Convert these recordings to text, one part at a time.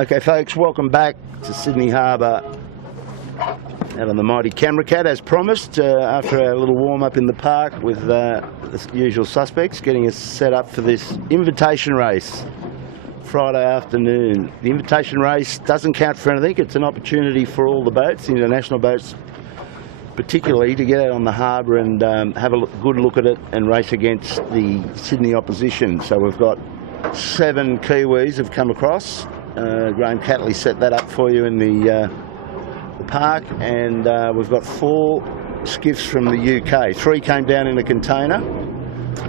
Okay folks, welcome back to Sydney Harbour out on the mighty Camera Cat as promised, after our little warm-up in the park with the usual suspects, getting us set up for this invitation race Friday afternoon. The invitation race doesn't count for anything. It's an opportunity for all the boats, the international boats particularly, to get out on the harbour and have a good look at it and race against the Sydney opposition. So we've got 7 Kiwis have come across. Graham Catley set that up for you in the park, and we've got 4 skiffs from the UK. 3 came down in a container,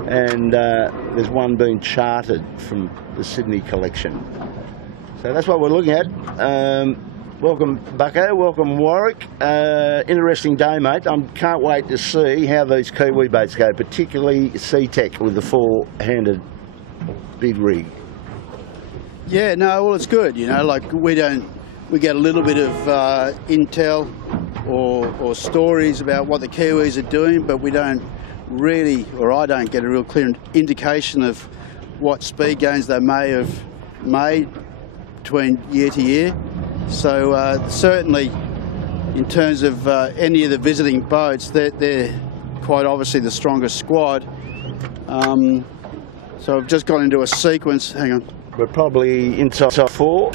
and there's 1 being chartered from the Sydney collection. So that's what we're looking at. Welcome Bucko, welcome Warwick. Interesting day, mate. I can't wait to see how these Kiwi boats go, particularly Sea-Tech with the 4-handed big rig. Yeah, no, well, it's good, you know, like we get a little bit of intel or stories about what the Kiwis are doing, but we don't really, or I don't get a real clear indication of what speed gains they may have made between year to year. So certainly in terms of any of the visiting boats, they're quite obviously the strongest squad. So I've just got into a sequence, hang on. We're probably inside 4,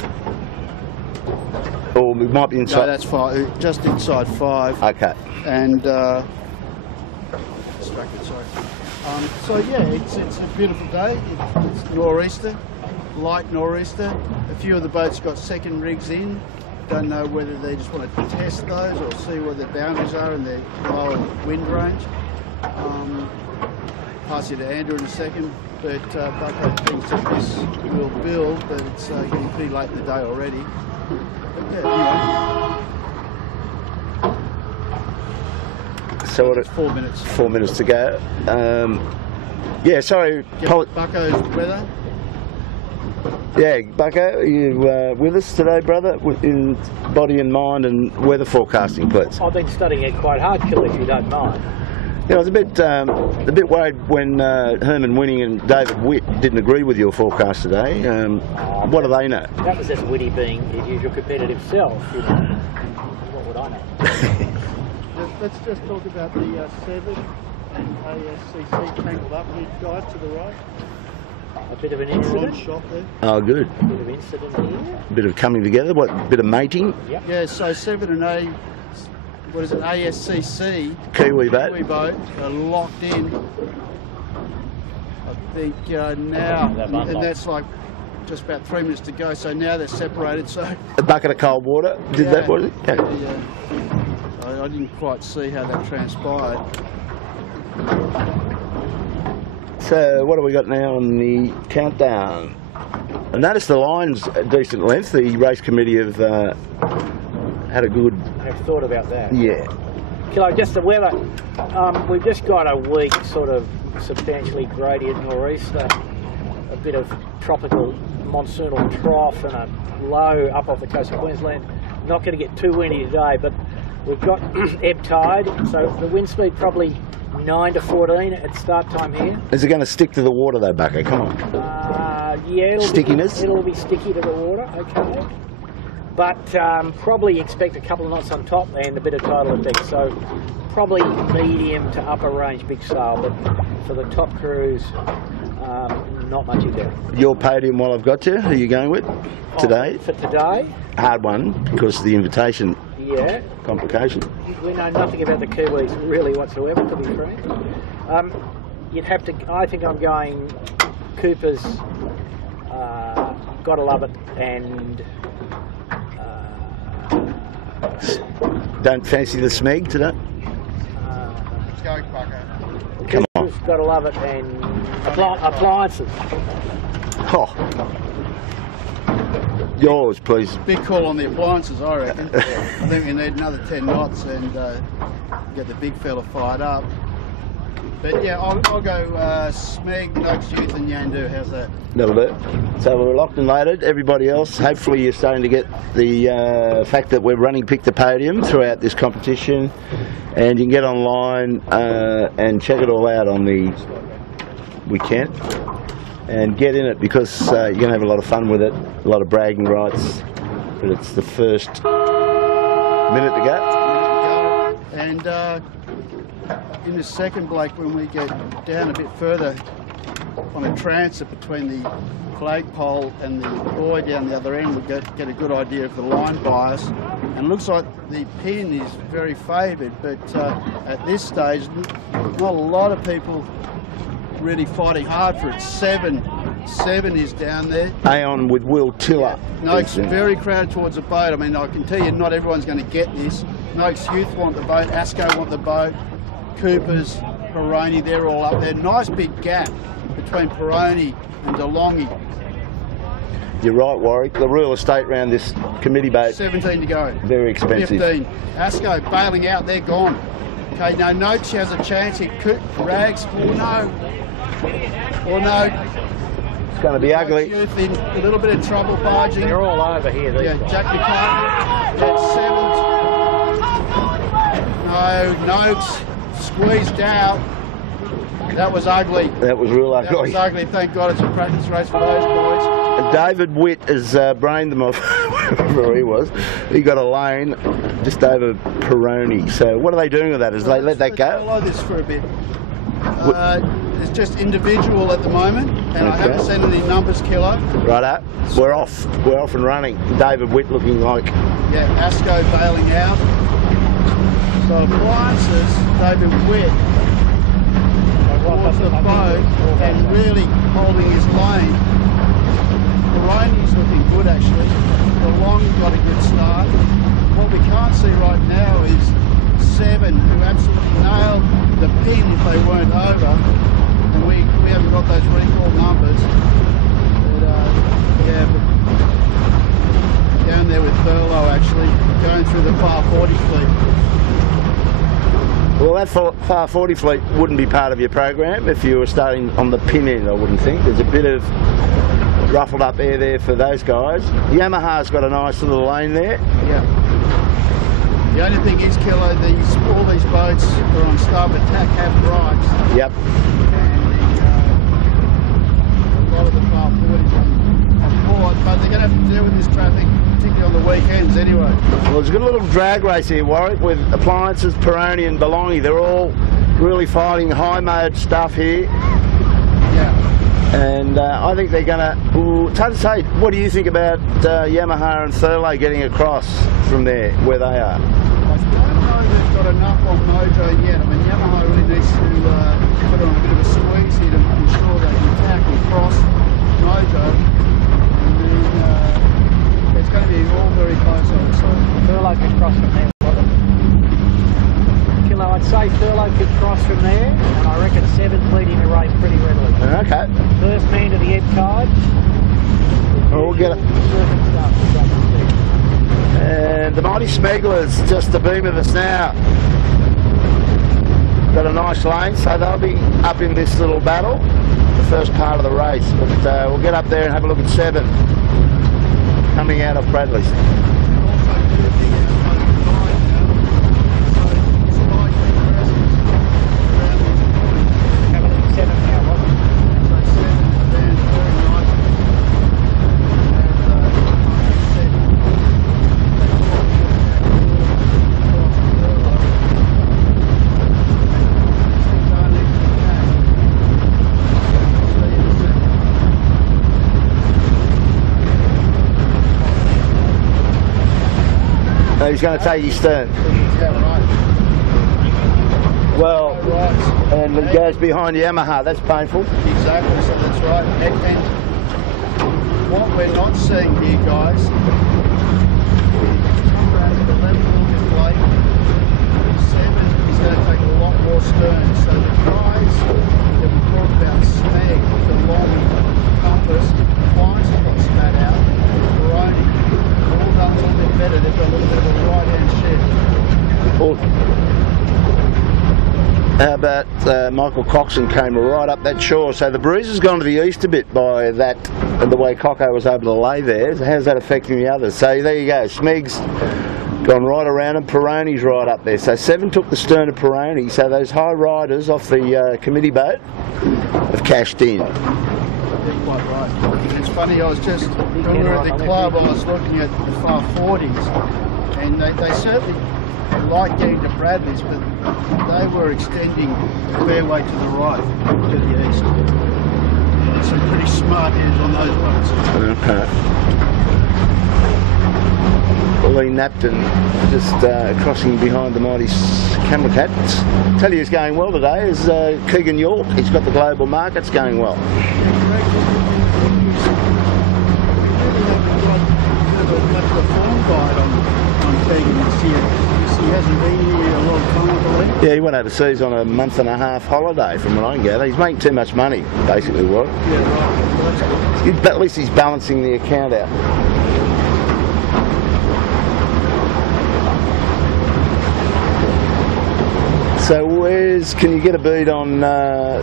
or we might be inside... No, that's 5, just inside 5. Okay. And, distracted, sorry. So yeah, it's a beautiful day. It's nor'easter, light nor'easter. A few of the boats got second rigs in. Don't know whether they just want to test those or see where the boundaries are in their lower wind range. Pass you to Andrew in a second, but Bucko thinks that this will build, but it's getting pretty late in the day already. But yeah, anyway. So what? 4 minutes. 4 minutes to go. Yeah, sorry. Bucko's weather. Yeah, Bucko, are you with us today, brother, in body and mind and weather forecasting, please? I've been studying it quite hard, Kill, if you don't mind. Yeah, I was a bit worried when Herman Winning and David Witt didn't agree with your forecast today. What do they know? That was just Witty being his usual competitive self. You know. What would I know? Let's just talk about the 7 and ASCC tangled up with guys to the right. A bit of an incident. Shot there. Oh, good. A bit of incident here. A bit of coming together. What? A bit of mating. Yep. Yeah. So 7 and A. What is it? ASCC. Kiwi boat. Kiwi boat are locked in. I think now, and that's like just about 3 minutes to go. So now they're separated. So A bucket of cold water. Did that? Was it? Yeah. I didn't quite see how that transpired. So what have we got now on the countdown? I noticed the line's a decent length. The race committee have had a good... I've thought about that. Yeah. Kilo, just the weather. We've just got a week sort of substantially gradient nor'easter, a bit of tropical monsoonal trough and a low up off the coast of Queensland. Not going to get too windy today, but we've got ebb tide, so the wind speed probably 9 to 14 at start time here. Is it going to stick to the water though, Bucko? Come on. Yeah, stickiness? It'll be sticky to the water, okay. But probably expect a couple of knots on top and a bit of tidal effect. So probably medium to upper range big sail, but for the top cruise, not much you do. Your podium while I've got you, who are you going with today? For today? Hard one because of the invitation. Yeah. Complication. We know nothing about the Kiwis really whatsoever, to be frank. You'd have to, I think I'm going Cooper's, Gotta Love It, and... Don't fancy the Smeg today? Let's go, Bucko. Come on. Gotta Love It, and appliances. Oh. Yours, please. Big call on the appliances, I reckon. I think we need another 10 knots and get the big fella fired up. But yeah, I'll go Smeg, Noakes Youth and Yandu. How's that? That'll do. So we're locked and loaded. Everybody else, hopefully you're starting to get the fact that we're running Pick the Podium throughout this competition, and you can get online and check it all out on the weekend and get in it, because you're going to have a lot of fun with it, a lot of bragging rights, but it's the first minute to go. And in the second, Blake, when we get down a bit further on a transit between the flagpole and the buoy down the other end, we get a good idea of the line bias. And it looks like the pin is very favoured, but at this stage, not a lot of people really fighting hard for it. Seven is down there. Aon with Will Tiller. Noakes very crowded towards the boat. I mean, I can tell you not everyone's going to get this. Noakes Youth want the boat, Asco want the boat, Coopers, Peroni, they're all up there. Nice big gap between Peroni and DeLonghi. You're right, Warwick. The real estate around this committee boat. 17 to go. Very expensive. 15. Asco bailing out, they're gone. Okay, now Noakes has a chance here. Rags, or no. Or no. It's going to be ugly. Youth in a little bit of trouble barging. They're all over here. Yeah, Jack McCartney at 7th. No, Noakes squeezed out. That was ugly. That was real ugly. That was ugly. Thank God it's a practice race for those boys. And David Witt has brained them off wherever he was. He got a lane just over Peroni. So what are they doing with that? Is they let that go? Follow this for a bit. It's just individual at the moment, and I haven't seen any numbers, Kilo. Righto. We're off. We're off and running. David Witt looking like... Yeah, Asco bailing out. So appliances, David Witt off the boat and really holding his lane. Peroni's looking good actually. The long got a good start. What we can't see right now is 7, who absolutely nailed the pin if they weren't over. And we haven't got those recall numbers. But yeah, but down there with Thurlow actually going through the par 40 fleet. Well, that par 40 fleet wouldn't be part of your program if you were starting on the pin end, I wouldn't think. There's a bit of ruffled up air there for those guys. Yamaha's got a nice little lane there. Yeah. The only thing is, Kilo, all these boats are on starboard tack have gripes. Yep. And a lot of the par 40s on board, but they're going to have to deal with this traffic, particularly on the weekends anyway. Well, there's a good little drag race here, Warwick, with Appliances, Peroni and Belongi. They're all really fighting high mode stuff here. Yeah. And I think they're going to... It's hard to say. What do you think about Yamaha and Thurlow getting across from there, where they are? I don't know if they've got enough on Mojo yet. I mean, Yamaha really needs to put on a bit of a squeeze here to ensure they can tackle across Mojo. And then it's going to be all very close on the side. Thurlow could cross from there. Kilo, I'd say Thurlow could cross from there, and I reckon 7's leading the race pretty readily. Okay. First man to the ebb card. Well, we'll get it. And the Mighty Smegglers just the beam of us now. Got a nice lane, so they'll be up in this little battle, the first part of the race. But we'll get up there and have a look at 7 coming out of Bradley's. He's going to take his turn. Yeah, right. Well, and it goes behind Yamaha. That's painful. Exactly, so that's right. And what we're not seeing here, guys, is the level is late. 7 is going to take a lot more stern. So the guys that we talked about, Snag, the long compass, Pines have got spat out, Peroni, all done a little bit better. They've got a little bit of a right-hand shed. Oh. How about Michael Coxon came right up that shore, so the breeze has gone to the east a bit by that, and the way Coco was able to lay there. So how's that affecting the others? So there you go, Smeg's gone right around and Peroni's right up there. So 7 took the stern of Peroni, so those high riders off the committee boat have cashed in. You're quite right. It's funny, I was just, when we were at the club, I was looking at the far 40s, and they certainly like getting to Bradley's, but they were extending the fairway to the right, to the east. And some pretty smart heads on those ones. Okay. Lee Napton just crossing behind the mighty Camera Cats. Tell you who's going well today is Keegan York. He's got the global markets going well. He hasn't been here a long time, I believe. Yeah, he went overseas on a month and a half holiday, from what I can gather. He's making too much money, basically, what? Yeah, right. Well, that's good. But at least he's balancing the account out. So can you get a beat on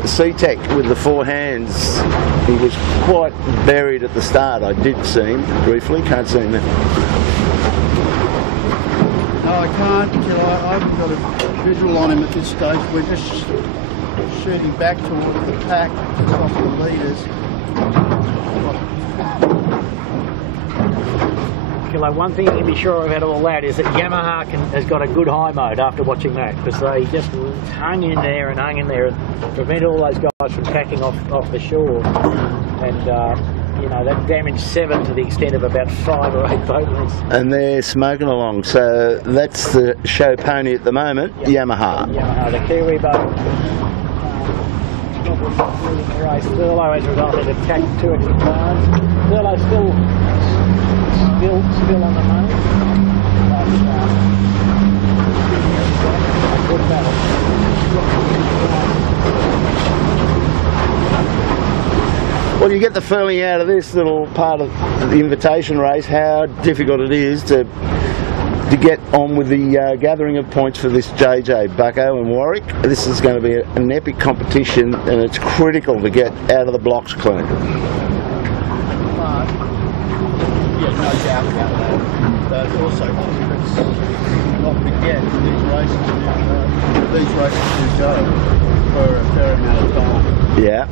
C-Tech with the 4 hands? He was quite buried at the start. I did see him briefly, can't see him now. No, I can't. I haven't got a visual on him at this stage. We're just shooting back towards the pack, just off the leaders. One thing you can be sure about all that is that Yamaha has got a good high mode after watching that, because they just hung in there and prevented all those guys from tacking off the shore. And you know, that damaged 7 to the extent of about 5 or 8 boat lengths. And they're smoking along, so that's the show pony at the moment, yep. Yamaha. Yamaha, the Kiwi boat. Thurlow has resulted in attack 2 extra times. Thurlow's still on the money. But, good battle. Well, you get the feeling out of this little part of the invitation race how difficult it is to get on with the gathering of points for this JJ, Bucko and Warwick. This is going to be an epic competition, and it's critical to get out of the blocks clean. Yeah, no doubt about that. But also, let's not forget these races do go for a fair amount of time. Yeah.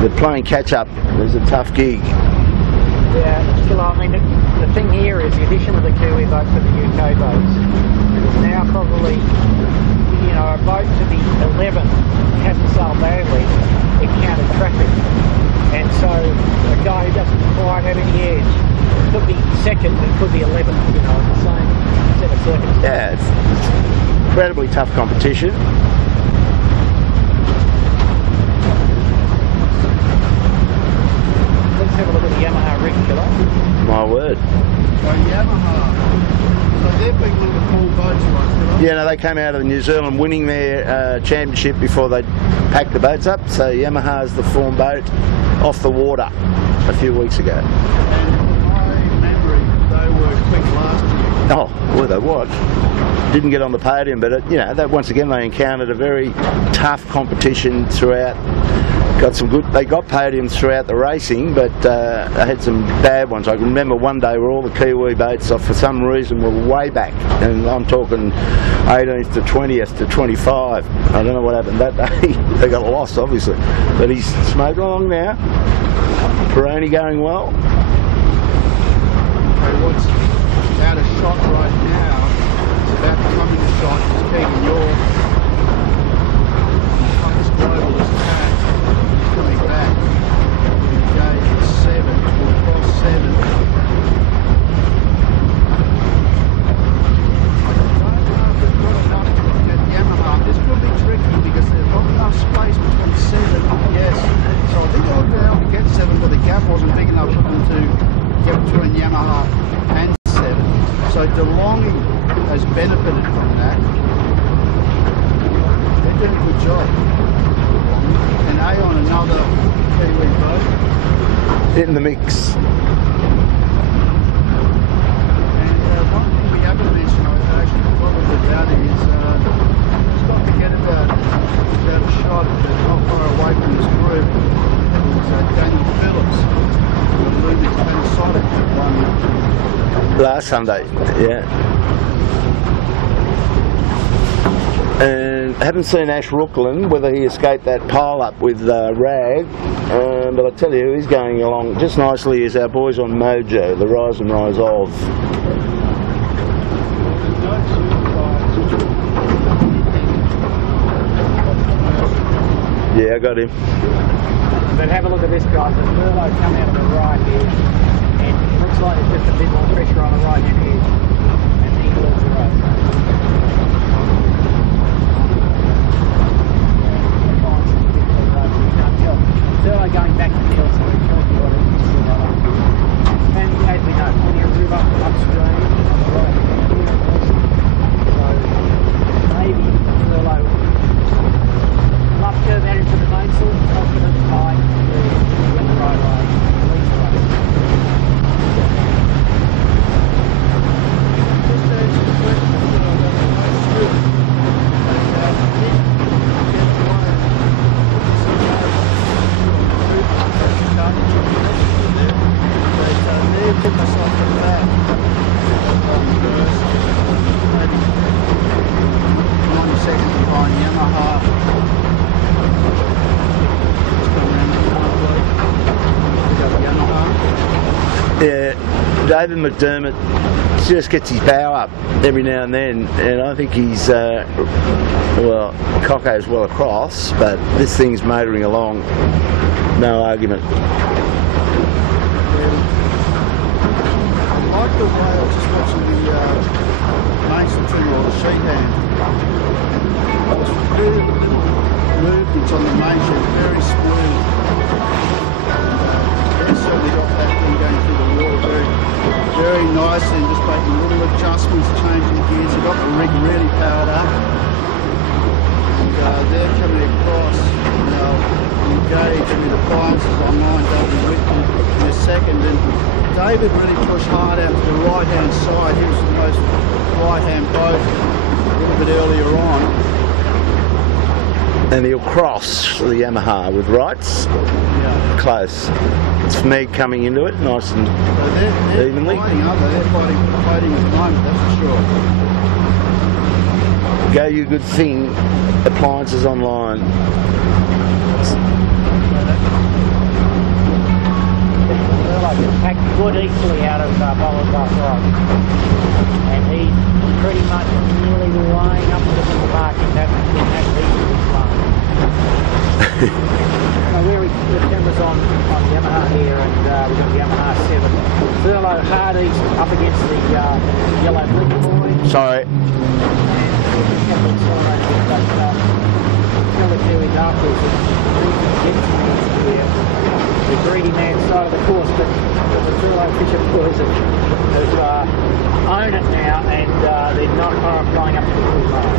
They're playing catch up. It's a tough gig. Yeah, still, I mean, the thing here is the addition of the Kiwi boat to the UK boats. It's now probably, you know, a boat to the 11 hasn't sailed badly, encountered traffic. And so a guy who doesn't quite have any edge could be second and could be 11th, you know, in the same set of circumstances. Yeah, it's incredibly tough competition. Let's have a look at the Yamaha rig killer. My word. So Yamaha, so they've been one of the 4 boats, right? Yeah, no, they came out of New Zealand winning their championship before they packed the boats up. So Yamaha's the form boat off the water a few weeks ago. And my memory, they were quick last year. Oh, well, they what? Didn't get on the podium, but you know, that once again they encountered a very tough competition throughout. They got podiums throughout the racing, but they had some bad ones. I can remember one day where all the Kiwi boats, for some reason, were way back, and I'm talking 18th to 20th to 25. I don't know what happened that day. They got lost, obviously, but he's smoking along now. Peroni going well. Okay, what's out of shot right now? It's about to come into shot. It's Keegan York. This global attack. Coming back, engage 7, we'll cross 7. I don't know if they've got enough at Yamaha. This could be tricky because there's not enough space between 7, yes. So I think they would be able to get 7, but the gap wasn't big enough for them to get between Yamaha and 7. So DeLonghi has benefited from that. They're doing a good job. And Aon, another Kiwi boat. In the mix. And one thing we haven't mentioned, I actually probably about it, is he's got last Sunday, yeah. And I haven't seen Ash Rooklin, whether he escaped that pile up with Rag, but I tell you, he's going along just nicely as our boys on Mojo, the Rise and Rise of. Yeah, I got him. But have a look at this, guys. The furlough come out of the right here, and it looks like there's just a bit more pressure on the right hand edge, and he leaves the road. Furlough going back to the hill, so we're trying to do it. And as we know, plenty of river upstream, so maybe furlough left curve out into the mainsail, confident tight, went the right way, least way. Just to answer the question, put myself in the back. Maybe 90 seconds behind Yamaha. Yeah, David McDermott just gets his bow up every now and then, and I think he's, well, Cocko's well across, but this thing's motoring along, no argument. I like the way I was just watching the mason thing or the sheet hand. I was really little movements on the mason, very smooth. They certainly got that thing going through the water very nicely and just making little adjustments, changing gears. They got the rig really powered up. And they're coming across, engaged with appliances online, they'll be with them in a second. And David really pushed hard out to the right-hand side. He was the most right-hand boat a little bit earlier on. And he'll cross the Yamaha with rights. Yeah. Close. It's me coming into it, nice and So they're evenly. fighting, aren't they? They're fighting at the moment, that's for sure. Go you good thing, appliances online. Packed good equally out of Bowler's Rock, and he's pretty much nearly laying up to the mark in that easily line. Where the camera's on Yamaha here, and we've got the Yamaha 7. Furlough hard east up against the yellow blick boy. Sorry. The greedy man's side of the course, but the furlough fisher boys have own it now, and they're not going up to the full mark.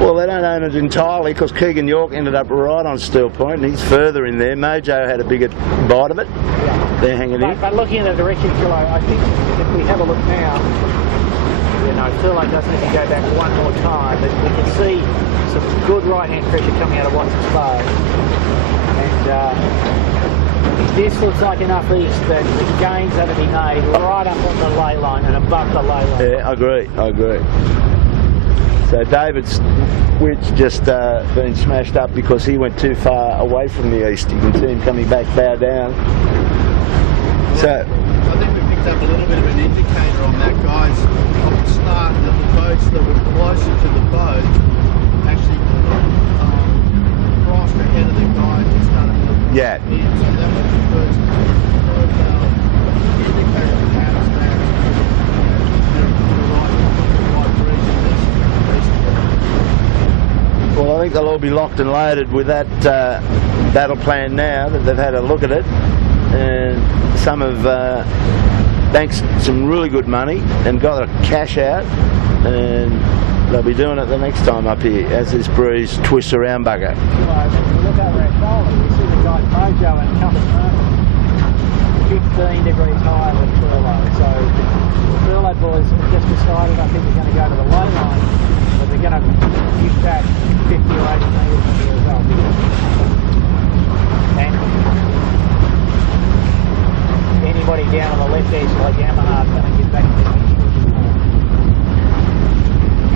Well, they don't own it entirely because Keegan York ended up right on Steel Point, and he's further in there. Mojo had a bigger bite of it. Yeah. They're hanging in. But looking at the direction, I think if we have a look now, Furlough does need to go back one more time, but we can see some good right-hand pressure coming out of Watson's Bay. And this looks like enough east that the gains are to be made right up on the ley line and above the ley line. Yeah, I agree. So David's witch just been smashed up because he went too far away from the east. You can see him coming back bow down. So I think we picked up a little bit of an indicator on that, guys, off the start, that the boats that were closer to the boat actually crossed ahead of the guys and started to yeah. in. So that was the first indicator that had us there. Well, I think they'll all be locked and loaded with that battle plan now that they've had a look at it, and some have banked some really good money and got a cash out, and they'll be doing it the next time up here as this breeze twists around bugger. If you look over our shoulder, you see the guy Mojo and Compass 15 degrees higher than Furlough. So the Furlough boys have just decided, I think they're going to go to the low line, but they're going to use that 50 or 80 metres here as well. And any anybody down on the left edge like Yamaha going to get back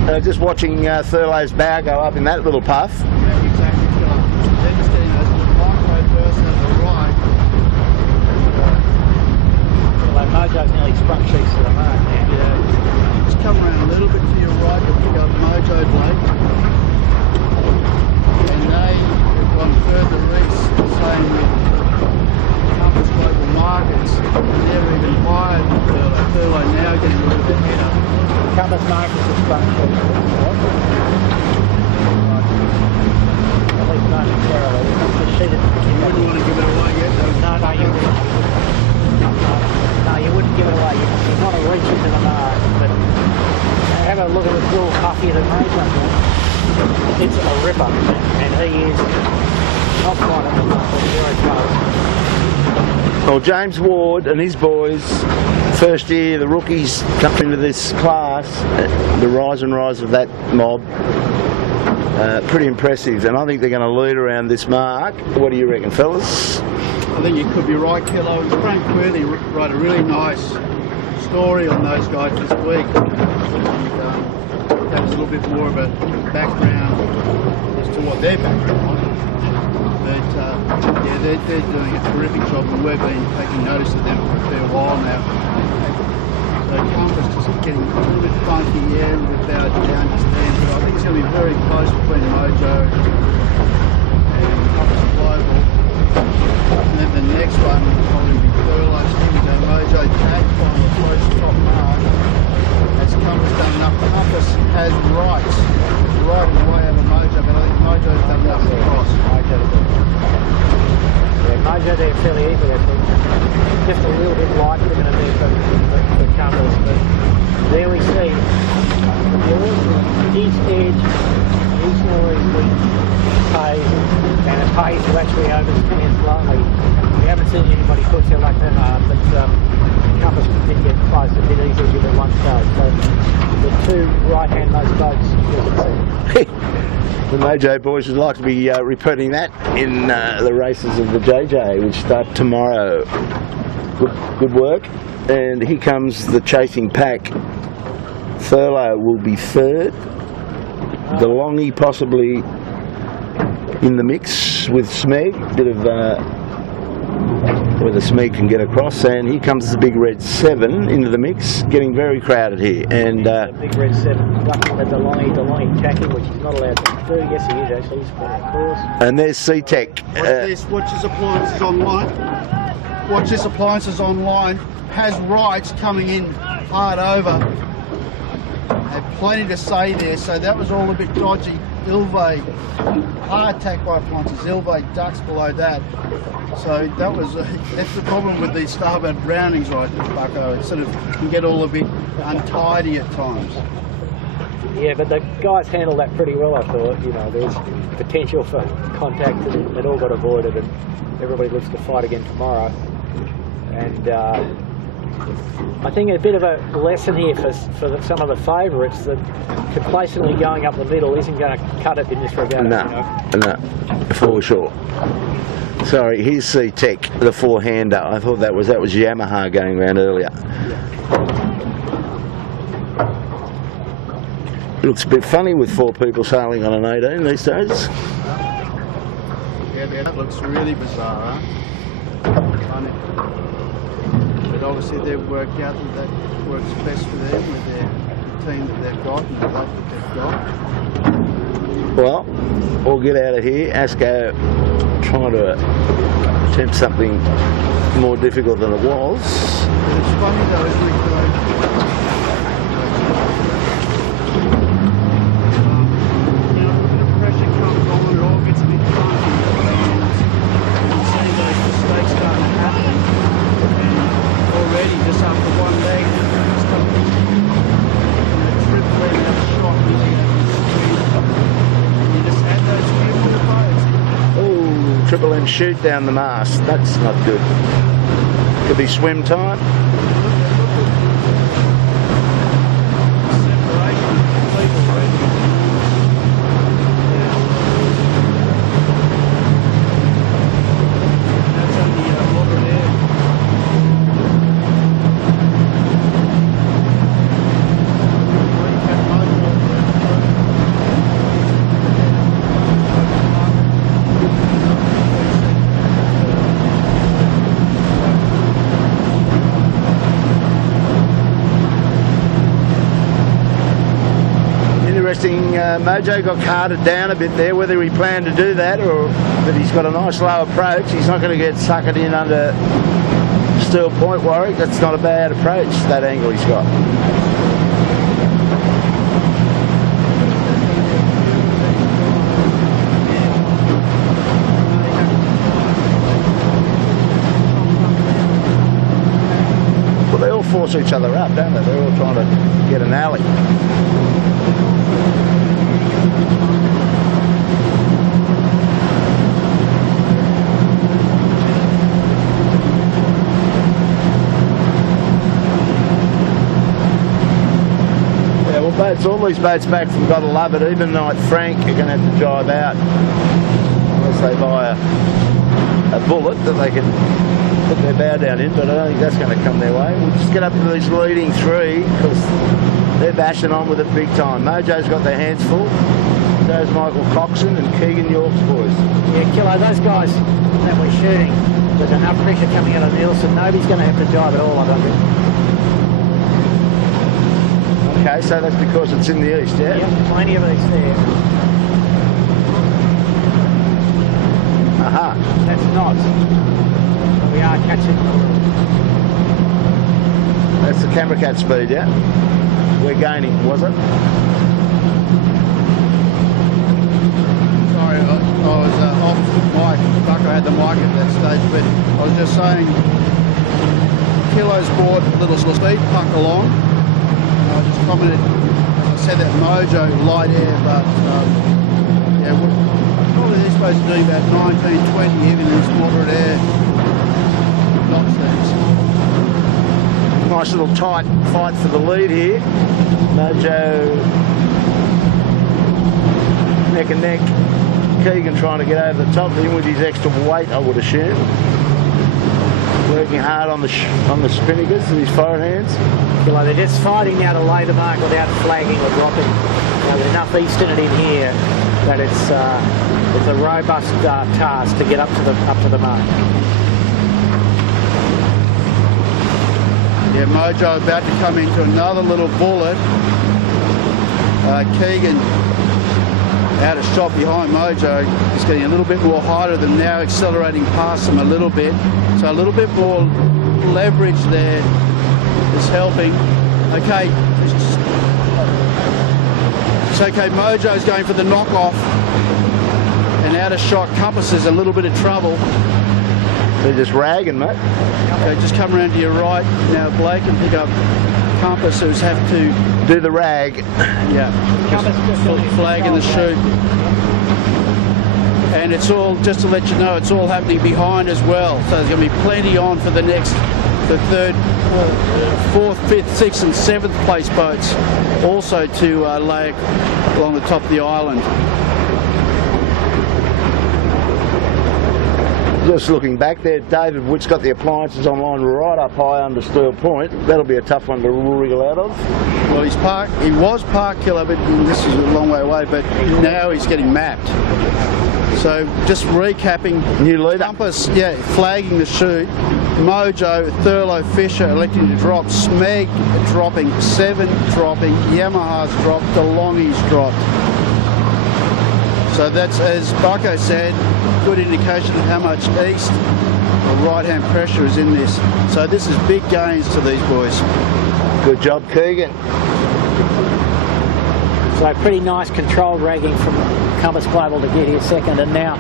to Just watching Thurlow's bow go up in that little puff. Yeah, exactly. They're just getting those micro bursts at the right. Well, Mojo's nearly sprung cheeks to the mark now. Yeah. Just come around a little bit to your right, you'll pick up Mojo Blake. And they have gone further east, same with Compass Global Markets. They're even higher than Thurlow. Thurlow now getting a little bit better. Compass Markets has sprung cheeks to the mark. At least momentarily. You wouldn't want to give it away yet, though. No, you wouldn't. No, you wouldn't give it away. You want to reach into the mark, but have a look at this little puffy that Mojo. It's a ripper, and he is not quite at the top, but very close. Well, James Ward and his boys, first year, the rookies come into this class, the rise and rise of that mob, pretty impressive, and I think they're going to lead around this mark. What do you reckon, fellas? I think you could be right, Kilo. Frank Worthy wrote a really nice story on those guys this week. That was a little bit more of a background as to what their background was. But yeah, they're doing a terrific job, and we've been taking notice of them for a fair while now. So Compass just getting a little bit funky, yeah, without the understand. But I think it's going to be very close between Mojo and Compass Global. And then the next one will probably be Thurlow, Mojo tagged on the close top mark. As Compass done enough, Compass has rights right in the way over Mojo, but I think Mojo's done enough to cross. Yeah, Mojo there fairly easily, I think. Just a little bit light they're going to be for Compass, but there we see the east edge is noisy, pays, and it pays to actually overspin slightly. We haven't seen anybody push their luck that hard, but Compass did get close a bit easier with at one stage. So the two right-hand most boats, you can see. The Mojo boys would like to be repeating that in the races of the JJ, which start tomorrow. Good work. And here comes the chasing pack. Thurlow will be third. DeLonghi possibly in the mix with Smeg. Bit of whether Smeg can get across. And here comes the big red 7 into the mix, getting very crowded here. And big red 7 ducking the DeLonghi tacking, which he's not allowed to do. Yes, he is actually. He's put of course. And there's C-Tech. Watch this. Watch this appliances online. Watch this appliances online. Has rights coming in hard over. Had plenty to say there, so that was all a bit dodgy. Ilve, hard tack by appliances. Ilve ducks below that. So that was that's the problem with these starboard roundings right at Bucko. It sort of can get all a bit untidy at times. Yeah, but the guys handled that pretty well, I thought. You know, there's potential for contact, and it all got avoided, and everybody lives to fight again tomorrow. And I think a bit of a lesson here for some of the favourites that complacently going up the middle isn't going to cut it in this regard. No, no, for sure. Sorry, here's C-Tech, the four-hander. I thought that was Yamaha going around earlier. It looks a bit funny with 4 people sailing on an 18 these days. Yeah, that looks really bizarre, huh? Funny. But obviously they've worked out that works best for them with their team that they've got and the luck that they've got. Well, we'll get out of here. Asco trying to attempt something more difficult than it was. But it's funny though, isn't it? The pressure comes on and it all gets a bit funky. You see those mistakes starting to happen. And already just after one leg, it's coming. The trip where you have a shot using it. You just add those few more boats. Oh, Triple M shoot down the mast. That's not good. Could be swim time. Separation complete already. That's on the water there. interesting. Mojo got carted down a bit there, whether he planned to do that or that he's got a nice low approach. He's not going to get suckered in under steel point, Warwick. That's not a bad approach, that angle he's got. Well, they all force each other up, don't they? They're all trying to get an alley. Boats, all these boats back from Gotta Love It, even Knight Frank, are going to have to drive out unless they buy a bullet that they can put their bow down in, but I don't think that's going to come their way. We'll just get up to these leading three because they're bashing on with it big time. Mojo's got their hands full. So's Michael Coxon and Keegan York's boys. Yeah, Kilo, those guys that we're shooting, there's enough pressure coming out of Nielsen. Nobody's going to have to dive at all, I don't think. Okay, so that's because it's in the east, yeah? Yep, plenty of these there. Aha. That's knots. We are catching. That's the camera cat speed, yeah? We're gaining, was it? Sorry, I was off mic. Bucko had the mic at that stage, but I was just saying, Kilo's brought a little speed puck along. I just commented, as I said, that Mojo light air, but yeah, probably they're supposed to do about 19, 20 even in this moderate air knots things. Nice little tight fight for the lead here. Mojo neck and neck. Keegan trying to get over the top of him with his extra weight, I would assume. Working hard on the spinnakers with his forward hands. Kilo, they're just fighting now to lay the mark without flagging or dropping. There's enough east in it in here that it's a robust task to get up to the mark. Yeah, Mojo about to come into another little bullet. Keegan out of shot behind Mojo. He's getting a little bit more height of them now, accelerating past them a little bit. So a little bit more leverage there is helping. Okay, it's okay. Mojo's going for the knockoff, and out of shot Compass is a little bit of trouble. They're just ragging, mate. Okay, just come around to your right now. Blake can pick up Compass, who's have to do the rag. Yeah, just flag in the chute. And it's all, just to let you know, it's all happening behind as well. So there's going to be plenty on for the next, the third, fourth, fifth, sixth and seventh place boats also to lay along the top of the island. Just looking back there, David Witt's got the appliances online right up high under Steel Point. That'll be a tough one to wriggle out of. Well, he's parked. He was parked, Killer, but this is a long way away. But now he's getting mapped. So just recapping. New leader. Compass, yeah, flagging the chute. Mojo, Thurlow, Fisher electing to drop. Smeg dropping. Seven dropping. Yamaha's dropped. DeLonghi's dropped. So that's, as Bucko said, good indication of how much east or right-hand pressure is in this. So this is big gains to these boys. Good job, Keegan. So pretty nice controlled ragging from Compass Global to get here second, and now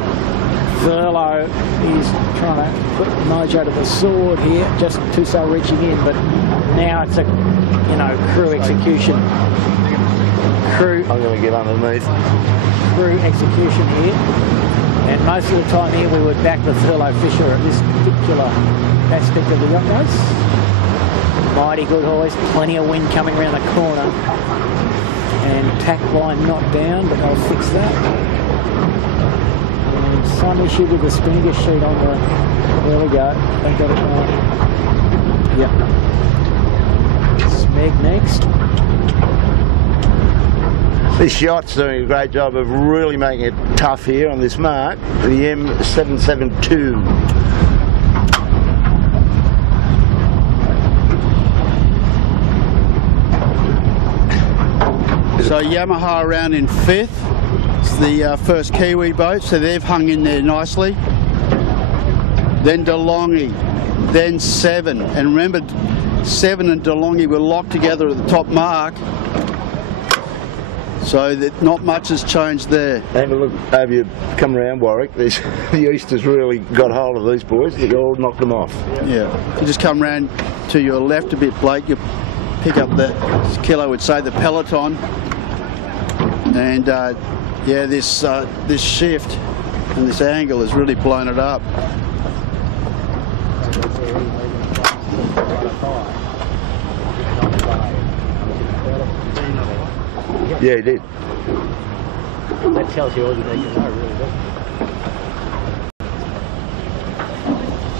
Thurlow is trying to put Mojo to the sword here, just Tuso reaching in, but now it's a, crew execution. I'm going to get underneath. Crew execution here, and most of the time here we would back the Thurlow Fisher at this particular aspect of the yacht race. Mighty good hoist, plenty of wind coming around the corner, and tack line not down, but they'll fix that. And some issue with the spinnaker sheet on the, there we go, they got it right. Yep. Smeg next. This yacht's doing a great job of really making it tough here on this mark, the M772. So Yamaha around in 5th. It's the first Kiwi boat, so they've hung in there nicely. Then DeLonghi, then 7. And remember, 7 and DeLonghi were locked together at the top mark. So that not much has changed there. Have a look over you come around, Warwick. The Easters really got hold of these boys. They all knocked them off. Yeah. You just come round to your left a bit, Blake. You pick up the, as Kilo would say, the peloton. And yeah, this shift and this angle has really blown it up. Yeah, he did. That tells you all you need to know, really, doesn't it?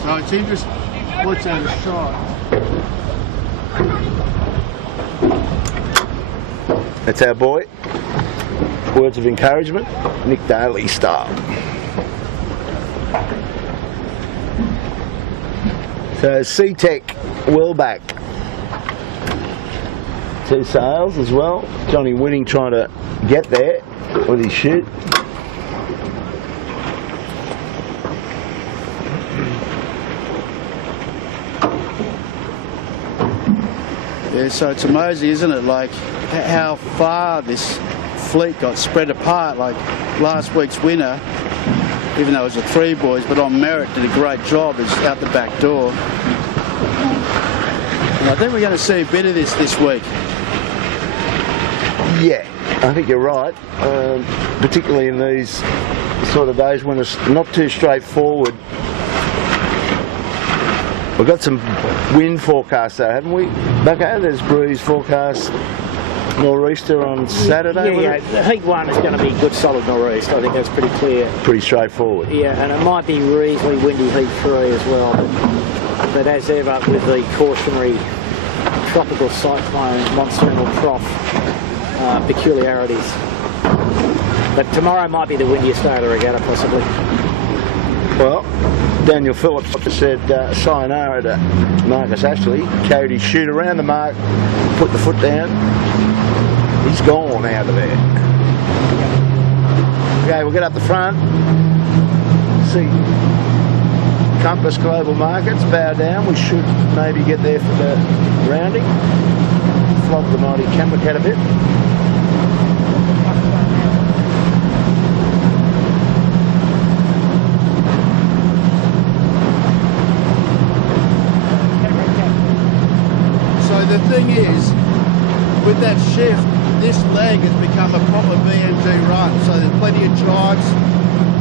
So it's interesting what's on the shot. That's our boy. Words of encouragement, Nick Daly style. So C-Tech well back. 2 sails as well. Johnny Winning trying to get there with his shoot. Yeah, so it's amazing, isn't it? Like how far this fleet got spread apart. Like last week's winner, even though it was the 3 boys, but on merit did a great job, is out the back door. And I think we're going to see a bit of this week. Yeah, I think you're right, particularly in these sort of days when it's not too straightforward. We've got some wind forecasts though, haven't we, Bucko? There's breeze forecast, nor'easter on Saturday. Yeah, the heat 1 is going to be good solid nor'east. I think that's pretty clear. Pretty straightforward. Yeah, and it might be reasonably windy heat 3 as well. But as ever with the cautionary tropical cyclone, monsoonal trough peculiarities. But tomorrow might be the windiest day of the regatta, possibly. Well, Daniel Phillips said sayonara to Marcus Ashley, carried his chute around the mark, put the foot down. He's gone out of there. Okay, we'll get up the front. See Compass Global Markets bow down. We should maybe get there for the rounding. Flog the mighty camera cat a bit. The thing is, with that shift, this leg has become a proper BMG run. So there's plenty of drives,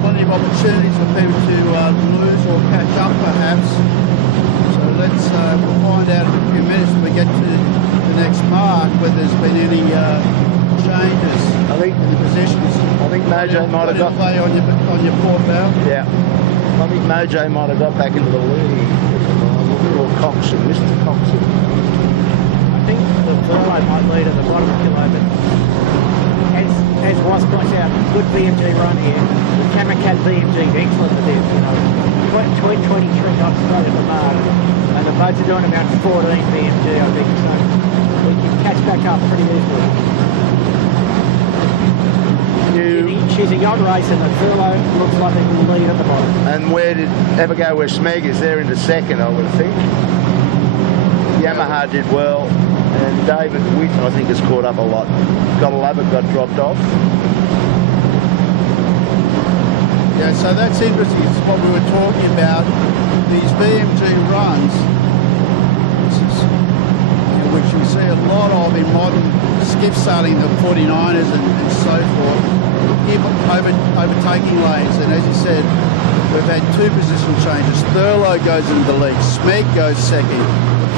plenty of opportunities for people to lose or catch up, perhaps. So let's we'll find out in a few minutes when we get to the next mark whether there's been any changes in the positions. I think Mojo might have got play on your port bow. Yeah, I think Mojo might have got back into the lead. Or Coxon, Mr. Coxon. I think the furlough might lead at the bottom of Kilo, but as Ross points out, good BMG run here. The camera cat BMG excellent with this, you know. 23 knots straight at the mark, and the boats are doing about 14 BMG, I think, so we can catch back up pretty easily. She's a yacht race, and the furlough looks like it will lead at the bottom. And where did Evergo where Smeg is? They're into second, I would think. Yamaha did well, and David Witt, I think, has caught up a lot. Gotta love it, got dropped off. Yeah, so that's interesting. It's what we were talking about. These BMG runs, which we see a lot of in modern skiff sailing, the 49ers and so forth, overtaking lanes. And as you said, we've had 2 position changes. Thurlow goes into the lead, Smeg goes second,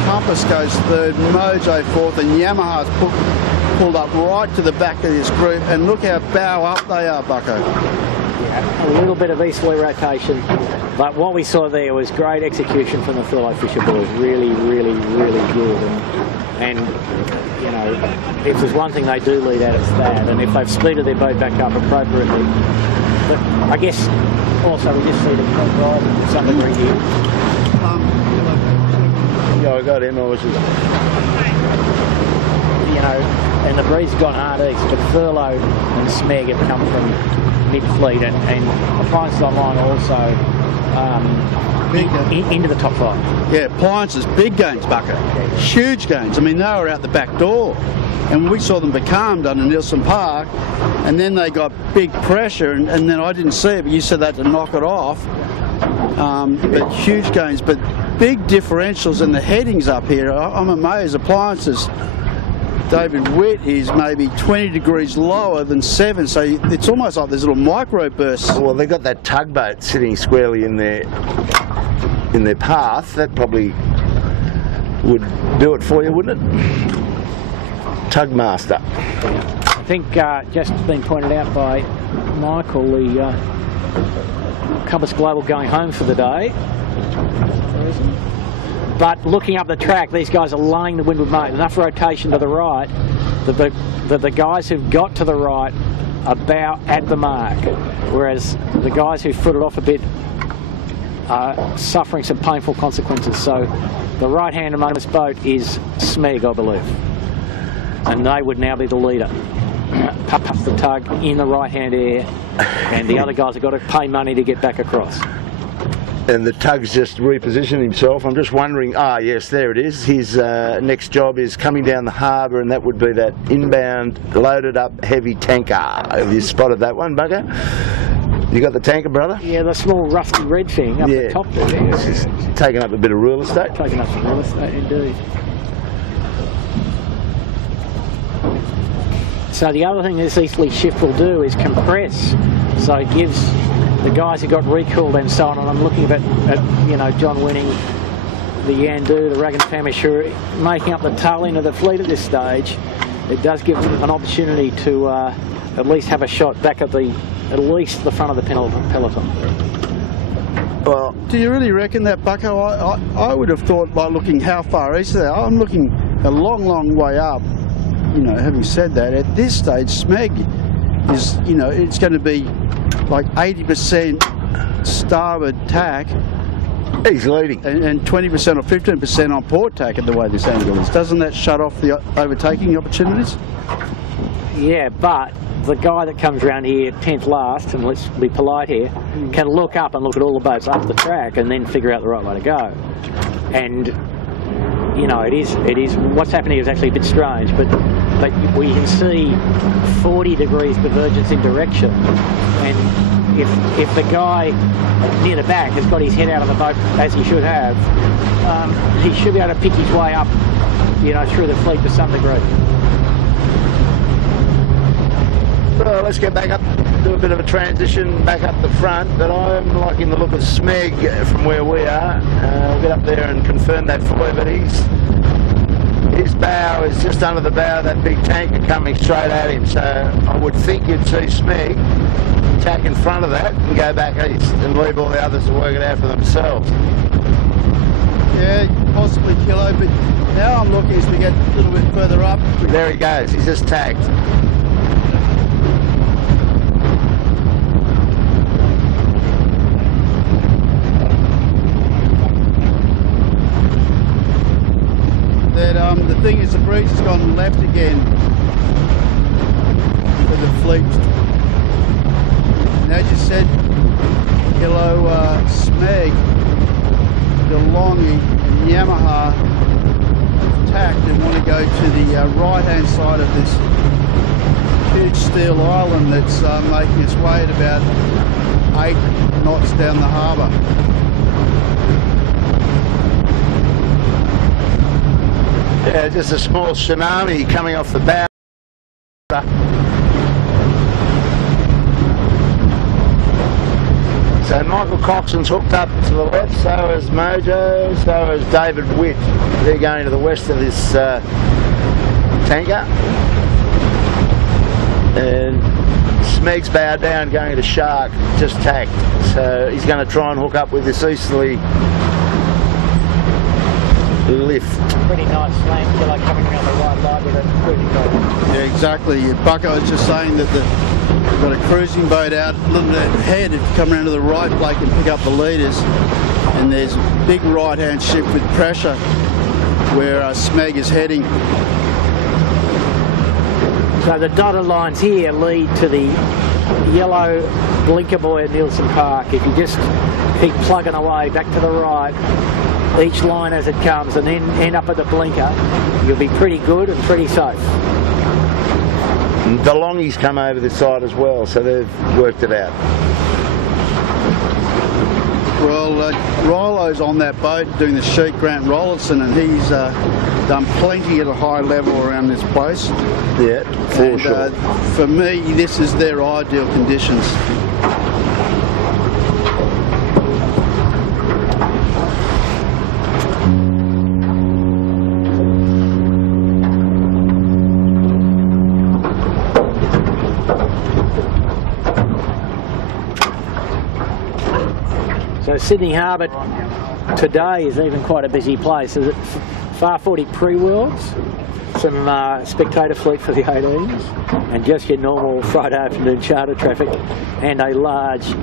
Compass goes 3rd, Mojo 4th, and Yamaha's pulled up right to the back of this group. And look how bow up they are, Bucko. Yeah, a little bit of easterly rotation, but what we saw there was great execution from the Furlough Fisher boys. Really, really, really good. And you know, if there's one thing they do lead at, it's that. And if they've speeded their boat back up appropriately, but I guess also we just see them rise to some degree here. Yeah, I got him. I was just... You know, and the breeze has gone hard east, but Furlough and Smeg have come from mid-fleet, and Appliances Online also into the top 5. Yeah, Appliances, big gains, Bucko. Huge gains. I mean, they were out the back door. And we saw them becalmed under Nielsen Park, and then they got big pressure, and then I didn't see it, but you said that to knock it off. But huge gains, but big differentials in the headings up here. I'm amazed. Appliances, David Witt is maybe 20 degrees lower than 7, so it's almost like there's little micro bursts. Well, they've got that tugboat sitting squarely in their path. That probably would do it for you, wouldn't it? Tugmaster. I think just been pointed out by Michael, the Compass Global going home for the day. But looking up the track, these guys are laying the windward mate. Enough rotation to the right that the guys who've got to the right are about at the mark, whereas the guys who footed off a bit are suffering some painful consequences. So the right-hand among this boat is Smeg, I believe. And they would now be the leader. Puff the tug in the right-hand air, and the other guys have got to pay money to get back across. And the tug's just repositioned himself. I'm just wondering, yes, there it is. His next job is coming down the harbour, and that would be that inbound, loaded up, heavy tanker. Have you spotted that one, Bugger? You got the tanker, brother? Yeah, the small rusty red thing up the top there. It's just taking up a bit of real estate. Taking up some real estate, indeed. So the other thing this easterly shift will do is compress. So it gives the guys who got recooled and so on, and I'm looking at you know, John Winning, the Yandu, the Raggan Famish, who are making up the tail end of the fleet at this stage. It does give them an opportunity to at least have a shot back at least the front of the peloton. Well, do you really reckon that, Bucko? I would have thought by looking how far east they are. I'm looking a long, long way up. You know, having said that, at this stage, Smeg is, you know, it's going to be like 80% starboard tack. He's leading. And 20% or 15% on port tack at the way this angle is. Doesn't that shut off the overtaking opportunities? Yeah, but the guy that comes around here 10th last, and let's be polite here, can look up and look at all the boats up the track and then figure out the right way to go. And you know, it is what's happening is actually a bit strange, but we can see 40 degrees divergence in direction, and if the guy near the back has got his head out of the boat as he should have, he should be able to pick his way up, you know, through the fleet to some degree. Well, let's get back up, do a bit of a transition back up the front, but I'm liking the look of Smeg from where we are. We'll get up there and confirm that for you, but his bow is just under the bow of that big tanker coming straight at him, so I would think you'd see Smeg tack in front of that and go back east and leave all the others to work it out for themselves. Yeah, possibly Kilo, but now I'm looking as we get a little bit further up. There he goes, he's just tagged. The thing is, the breeze has gone left again for the fleet. And as you said, Kilo, Smeg, DeLonghi and Yamaha tacked and want to go to the right-hand side of this huge steel island that's making its way at about 8 knots down the harbour. Yeah, just a small tsunami coming off the bow. So Michael Coxon's hooked up to the left, so is Mojo, so is David Witt. They're going to the west of this tanker. And Smeg's bow down going to Shark, just tacked. So he's going to try and hook up with this easterly lift. Pretty nice slant killer coming around the right line with a cruising boat. Yeah, exactly. Bucko was just saying that they've got a cruising boat out a little bit ahead. If you come around to the right, Blake can pick up the leaders. And there's a big right-hand shift with pressure where Smeg is heading. So the dotted lines here lead to the yellow blinker buoy at Nielsen Park. If you just keep plugging away back to the right, each line as it comes, and then end up at the blinker, you'll be pretty good and pretty safe. The longies come over this side as well, so they've worked it out. Well, Rilo's on that boat doing the sheet, Grant Rollinson, and he's done plenty at a high level around this place. Yeah, for sure. For me, this is their ideal conditions. So Sydney Harbour today is even quite a busy place. There's far 40 pre-worlds, some spectator fleet for the 18s, and just your normal Friday afternoon charter traffic, and a large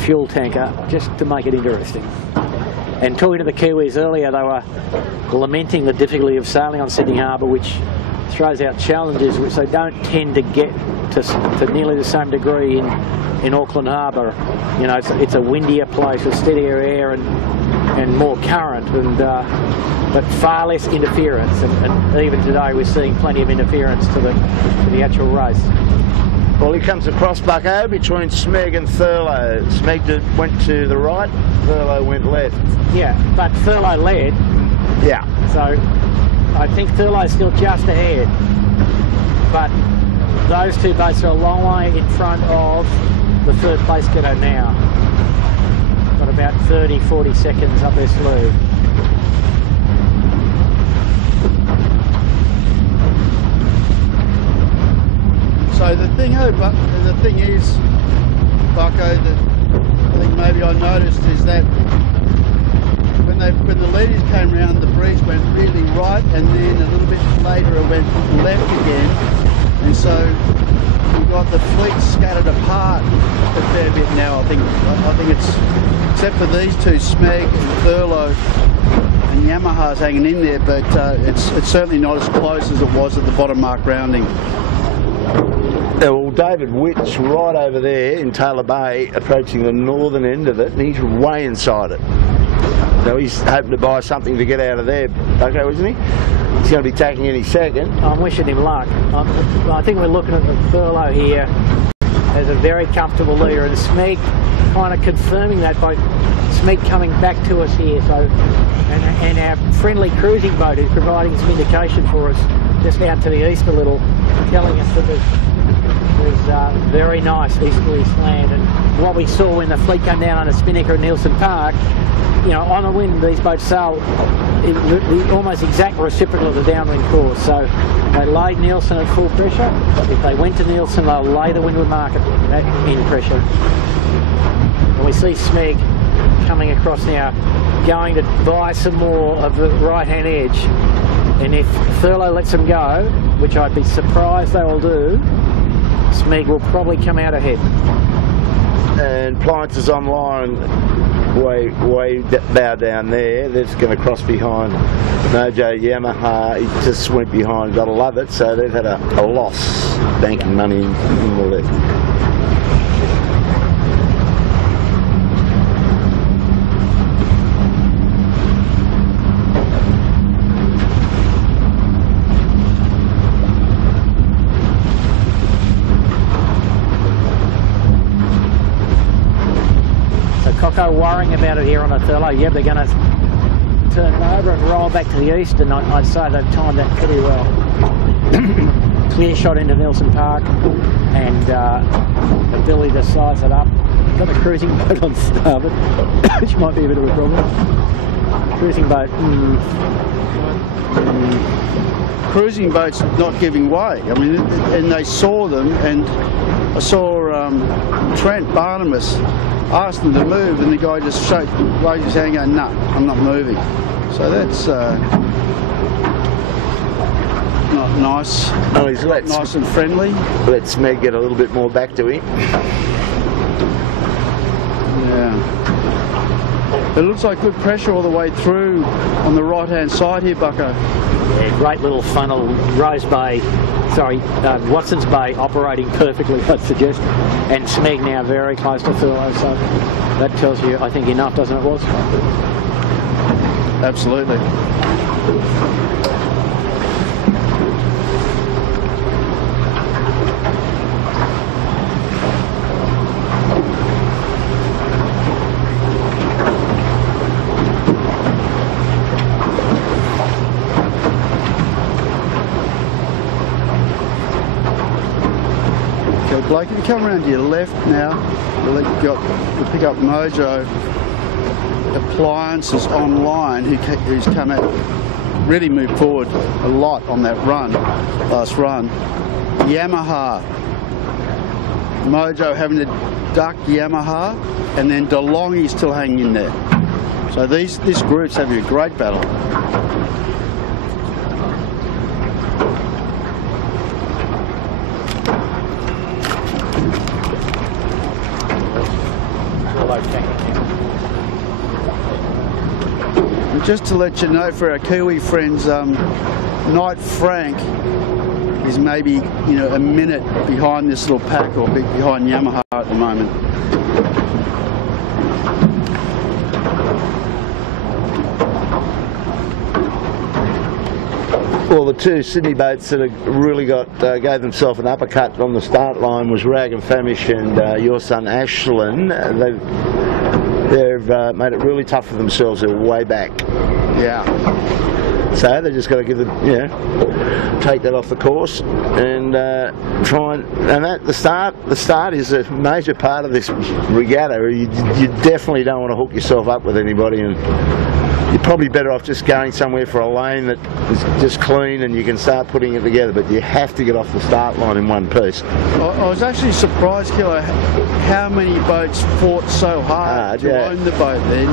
fuel tanker, just to make it interesting. And talking to the Kiwis earlier, they were lamenting the difficulty of sailing on Sydney Harbour, which throws out challenges which they don't tend to get to nearly the same degree in Auckland Harbour. You know, it's a windier place with steadier air and more current, and but far less interference. And even today we're seeing plenty of interference to the actual race. Well, he comes across, Bucko, between Smeg and Thurlow. Smeg went to the right, Thurlow went left. Yeah, but Thurlow led. Yeah. So I think Thurlow's still just ahead, but those two boats are a long way in front of the third place getter now. Got about 30-40 seconds up their sleeve. So the thing is, Bucko, that I think maybe I noticed is that when the leaders came round, the breeze went really right, and then a little bit later it went left again, and so we've got the fleet scattered apart a fair bit now. I think it's, except for these two, Smeg and Thurlow, and Yamaha's hanging in there, but it's certainly not as close as it was at the bottom mark rounding. Yeah, well, David Witt's right over there in Taylor Bay, approaching the northern end of it, and he's way inside it. So he's hoping to buy something to get out of there, okay, wasn't he? He's going to be tacking any second. I'm wishing him luck. I think we're looking at the Thurlow here as a very comfortable leader, and Smeg kind of confirming that by Smeg coming back to us here. So, and our friendly cruising boat is providing some indication for us just out to the east a little, telling us that there's very nice easterly slant. And what we saw when the fleet came down on a spinnaker at Nielsen Park, you know, on a wind these boats sail the almost exact reciprocal of the downwind course. So they laid Nielsen at full pressure. If they went to Nielsen, they'll lay the windward mark at in pressure. And we see Smeg coming across now, going to buy some more of the right-hand edge. And if Thurlow lets them go, which I'd be surprised they will do, Smeg will probably come out ahead. And Pliance is online, way bow down there. That's going to cross behind Mojo Yamaha. He just went behind, gotta love it. So they've had a loss, banking money in the left. Coco worrying about it here on a Thurlow. Yeah, they're going to turn over and roll back to the east, and I'd say they've timed that pretty well. Clear shot into Nielsen Park, and ability to size it up. Got the cruising boat on starboard, which might be a bit of a problem. Cruising boat. Cruising boats not giving way. I mean, and they saw them, and I saw Trent Barnabas asked them to move, and the guy just raised his hand going, "No, I'm not moving." So that's not nice. Oh, he's nice and friendly. Let Smeg get a little bit more back to him. Yeah. It looks like good pressure all the way through on the right-hand side here, Bucko. Yeah, great little funnel. Watson's Bay operating perfectly, I'd suggest. And Smeg now very close to Thurlow, so that tells you, I think, enough, doesn't it, Was? Absolutely. Blake, if you come around to your left now, you'll pick up Mojo Appliances online, who's come out, really moved forward a lot on that last run. Yamaha. Mojo having to duck Yamaha, and then DeLonghi's still hanging in there. So this group's having a great battle. Just to let you know, for our Kiwi friends, Knight Frank is maybe a minute behind this little pack, or behind Yamaha at the moment. Well, the two Sydney boats that have really gave themselves an uppercut on the start line was Rag and Famish and your son Ashland. They've made it really tough for themselves. They're way back. Yeah. So they just got to give take that off the course and try and that the start is a major part of this regatta. You definitely don't want to hook yourself up with anybody, and you're probably better off just going somewhere for a lane that is just clean and you can start putting it together, but you have to get off the start line in one piece. I was actually surprised, Killer, how many boats fought so hard to own the boat then.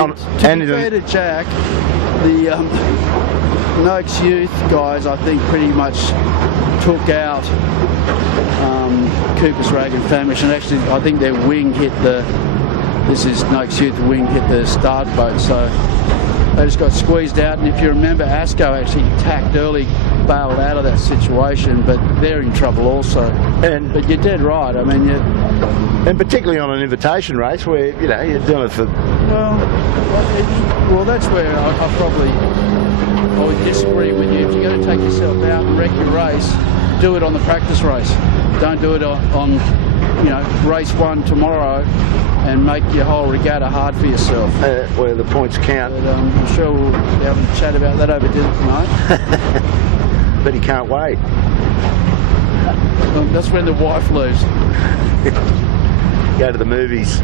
And to be fair to Jack, the Noakes Youth guys, I think, pretty much took out Cooper's Rag and Famish, and actually I think their wing hit this is Noakes Youth, the wing hit the start boat, so they just got squeezed out. And if you remember, Asco actually tacked early, bailed out of that situation, but they're in trouble also. But you're dead right. I mean, and particularly on an invitation race where you're doing it for. Well, that's where I would disagree with you. If you're going to take yourself out and wreck your race, do it on the practice race. Don't do it on race one tomorrow and make your whole regatta hard for yourself. Where the points count. But, I'm sure we'll be able to chat about that over dinner tonight. But he can't wait. Well, that's when the wife leaves. Go to the movies.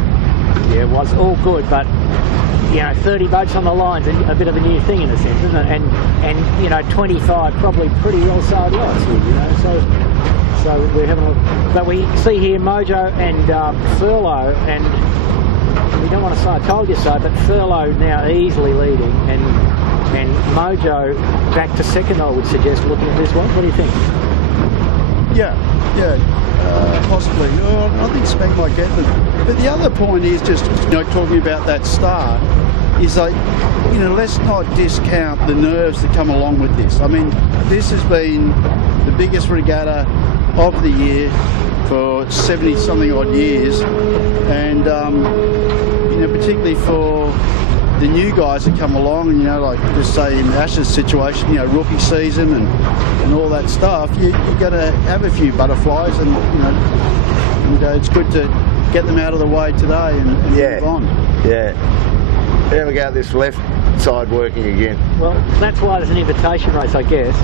Yeah, it was all good, but 30 boats on the line's a bit of a new thing in a sense, isn't it? And 25 probably pretty well sold lots, So we're having a look. But we see here Mojo and Thurlow, and we don't want to say I told you so, but Thurlow now easily leading, and Mojo back to second, I would suggest, looking at this one. What do you think? Yeah, possibly. I think Smeg might get them. But the other point is just, talking about that start, is like, let's not discount the nerves that come along with this. I mean, this has been the biggest regatta of the year for 70-something odd years, and particularly for the new guys that come along, and like just say in Ash's situation, rookie season and all that stuff, you're going to have a few butterflies, and it's good to get them out of the way today and move on. Yeah. There we go, this left side working again. Well, that's why there's an invitation race, I guess.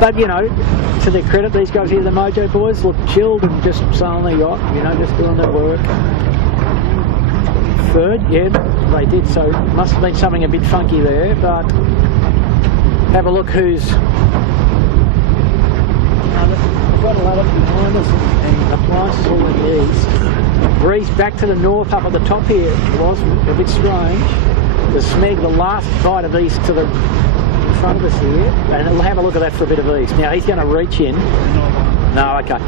But, to their credit, these guys here, the Mojo boys, look chilled and just sailing their yacht, just doing their work. Third, yeah, they did, so must have been something a bit funky there, but have a look who's... We've got a ladder behind us and appliances all in the east. Breeze back to the north up at the top here. It was a bit strange. The Smeg, the last bite of east to the front of us here, and we'll have a look at that for a bit of east. Now he's going to reach in. No, okay.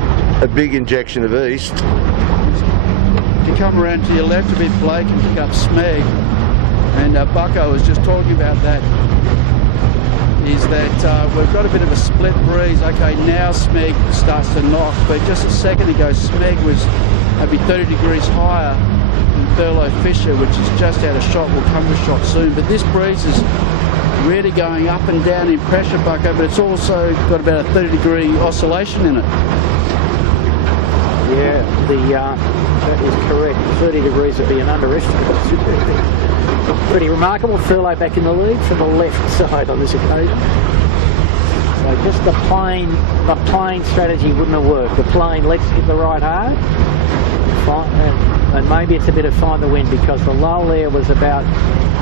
A big injection of east. To come around to your left a bit, Blake, and pick up Smeg. And Bucko was just talking about that is that we've got a bit of a split breeze. Okay, now Smeg starts to knock, but just a second ago Smeg was maybe 30 degrees higher than Thurlow Fisher, which is just out of shot, will come to shot soon. But this breeze is really going up and down in pressure, Bucko, but it's also got about a 30-degree oscillation in it. Yeah, that is correct. 30 degrees would be an underestimate. Pretty remarkable. Thurlow back in the lead from the left side on this occasion. So just the plane strategy wouldn't have worked. The plane, let's hit the right hard. And maybe it's a bit of find the wind, because the lull there was about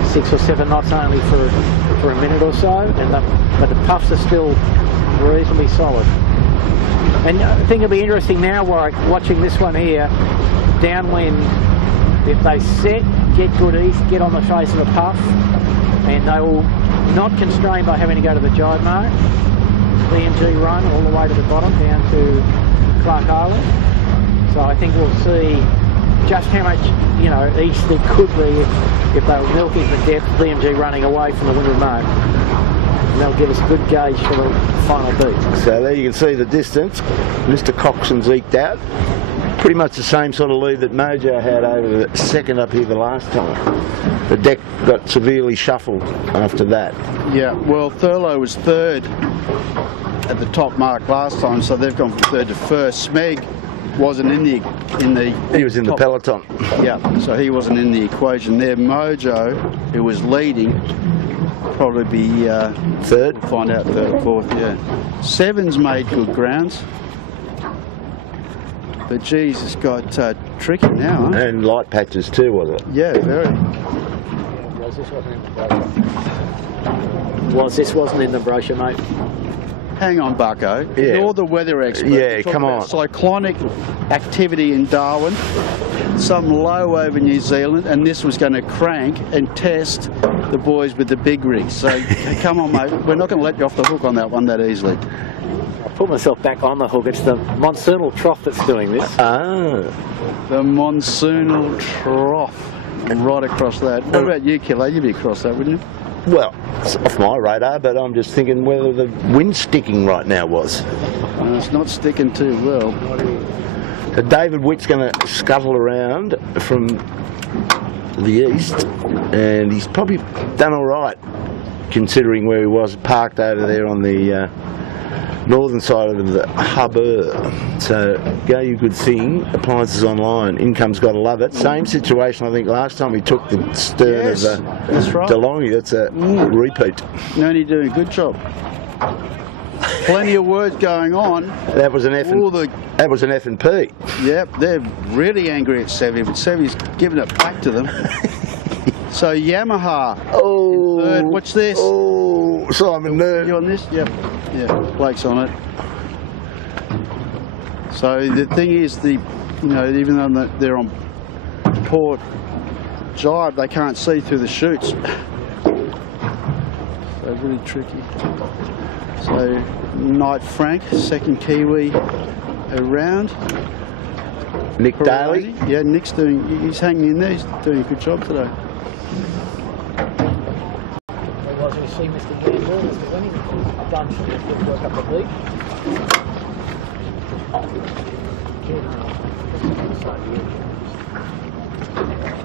6 or 7 knots only for a minute or so, but the puffs are still reasonably solid. And I think it'll be interesting now, Warwick, watching this one here, downwind, if they set, get good east, get on the face of a puff, and they will not constrained by having to go to the jibe mark. BMG run all the way to the bottom, down to Clark Island. So I think we'll see just how much, east there could be if they were milking the depth, BMG running away from the windward mark. And they'll give us a good gauge for the final beat. So there you can see the distance. Mr. Coxon's eked out. Pretty much the same sort of lead that Mojo had over the second up here the last time. The deck got severely shuffled after that. Yeah, well, Thurlow was third at the top mark last time, so they've gone from third to first. Smeg wasn't in the He was in the peloton. Yeah, so he wasn't in the equation there. Mojo, who was leading, probably be third. We'll find out third or fourth. Yeah, Seven's made good grounds, but geez, it's got tricky now, huh? And light patches too, was it? Yeah, very. This wasn't in the brochure, mate. Hang on, Bucko. Yeah. You're the weather expert. Yeah, come on. Cyclonic activity in Darwin, some low over New Zealand, and this was going to crank and test the boys with the big rigs. So come on, mate. We're not going to let you off the hook on that one that easily. I put myself back on the hook. It's the monsoonal trough that's doing this. Ah. The monsoonal trough. Right across that. What about you, Killer? You'd be across that, wouldn't you? Well, it's off my radar, but I'm just thinking whether the wind sticking right now was. It's not sticking too well. So David Witt's going to scuttle around from the east, and he's probably done all right, considering where he was parked over there on the northern side of the harbour. So go you good thing, appliances online, income's got to love it. Same situation I think last time we took the stern yes, of that's right. DeLonghi. That's a repeat. No, you're doing a good job. Plenty of words going on. That was an F that was an F and P. Yep, they're really angry at Sevy, but Sevy's giving it back to them. So Yamaha. Oh, third. What's this? Oh, Simon Nerd. You on this? Yep. Yeah, Blake's on it. So the thing is, even though they're on port jibe, they can't see through the chutes. So really tricky. So Knight Frank, second Kiwi around. Nick Daly. Yeah, Nick's he's hanging in there. He's doing a good job today. Otherwise, we see Mr. Gamble, Mr. Winning, done some good work up the beat.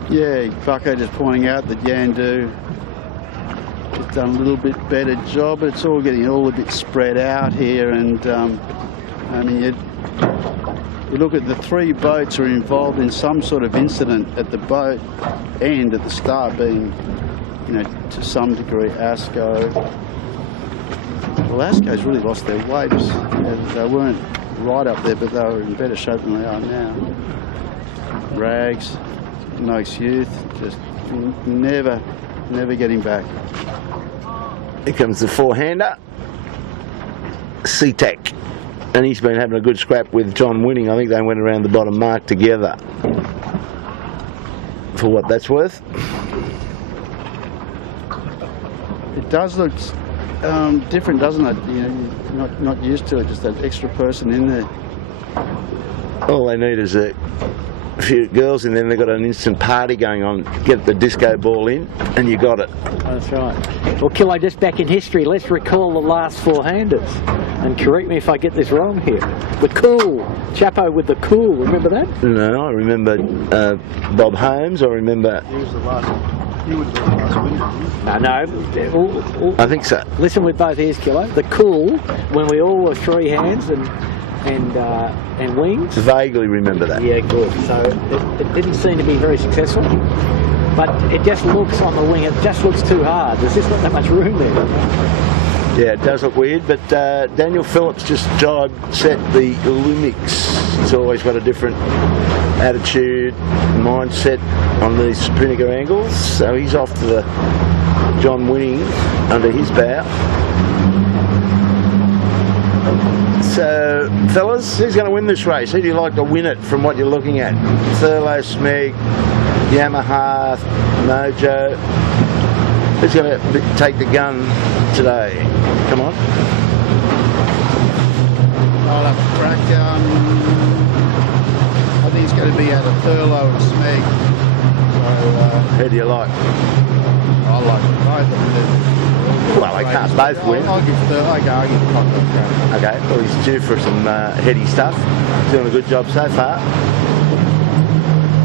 Yeah, Bucko just pointing out that Yandu has done a little bit better job. It's all getting a bit spread out here, and I mean, you look at the 3 boats are involved in some sort of incident at the boat end at the start, being, to some degree ASCO. Well, ASCO's really lost their way. They weren't right up there, but they were in better shape than they are now. Rags, Noakes Youth, just never getting back. Here comes the 4-hander, SeaTac. And he's been having a good scrap with John Winning. I think they went around the bottom mark together, for what that's worth. It does look different, doesn't it? You're not used to it, just that extra person in there. All they need is a a few girls in there and they've got an instant party going on. Get the disco ball in and you got it. That's right. Well, Kilo, just back in history, let's recall the last four-handers. And correct me if I get this wrong here. The cool. Chapo with the cool. Remember that? No, I remember Bob Holmes. I remember... He was the last. He was the last winner. No. I think so. Listen with both ears, Kilo. The cool, when we all were three hands and wings. Vaguely remember that. Yeah, good. So it didn't seem to be very successful, but it just looks on the wing. It just looks too hard. There's just not that much room there. Yeah, it does look weird, but Daniel Phillips just set the Lumix. He's always got a different attitude, mindset on these spinnaker angles, so he's off to the John winning under his bow. So, fellas, who's going to win this race? Who do you like to win it from what you're looking at? Thurlow, Smeg, Yamaha, Mojo. Who's going to take the gun today? Come on. I'll have a crack. I think it's going to be out of Thurlow and Smeg. So, who do you like? I like both of them. Well, they can't both win. I'll give Thurlow a crack. Okay, well, he's due for some heady stuff. Doing a good job so far.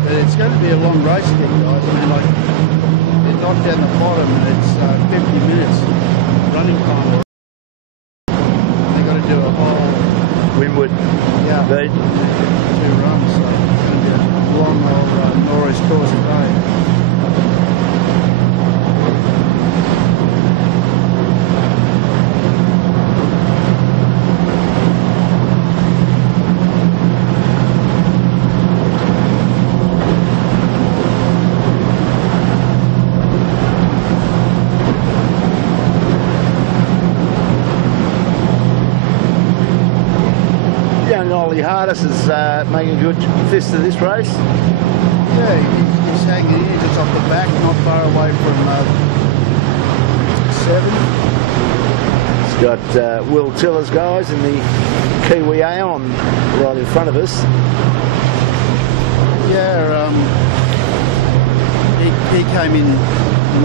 But it's going to be a long race again, guys. I mean, like, they're knocked down the bottom and it's 50 minutes running time. They've got to do a whole... Winwood beat. 2 runs, so it's going to be a long old Norris course today. Ollie Hardis is making a good fist of this race. Yeah, he's hanging in just off the back, not far away from 7. He's got Will Tiller's guys and the Kiwi Aon right in front of us. Yeah, he came in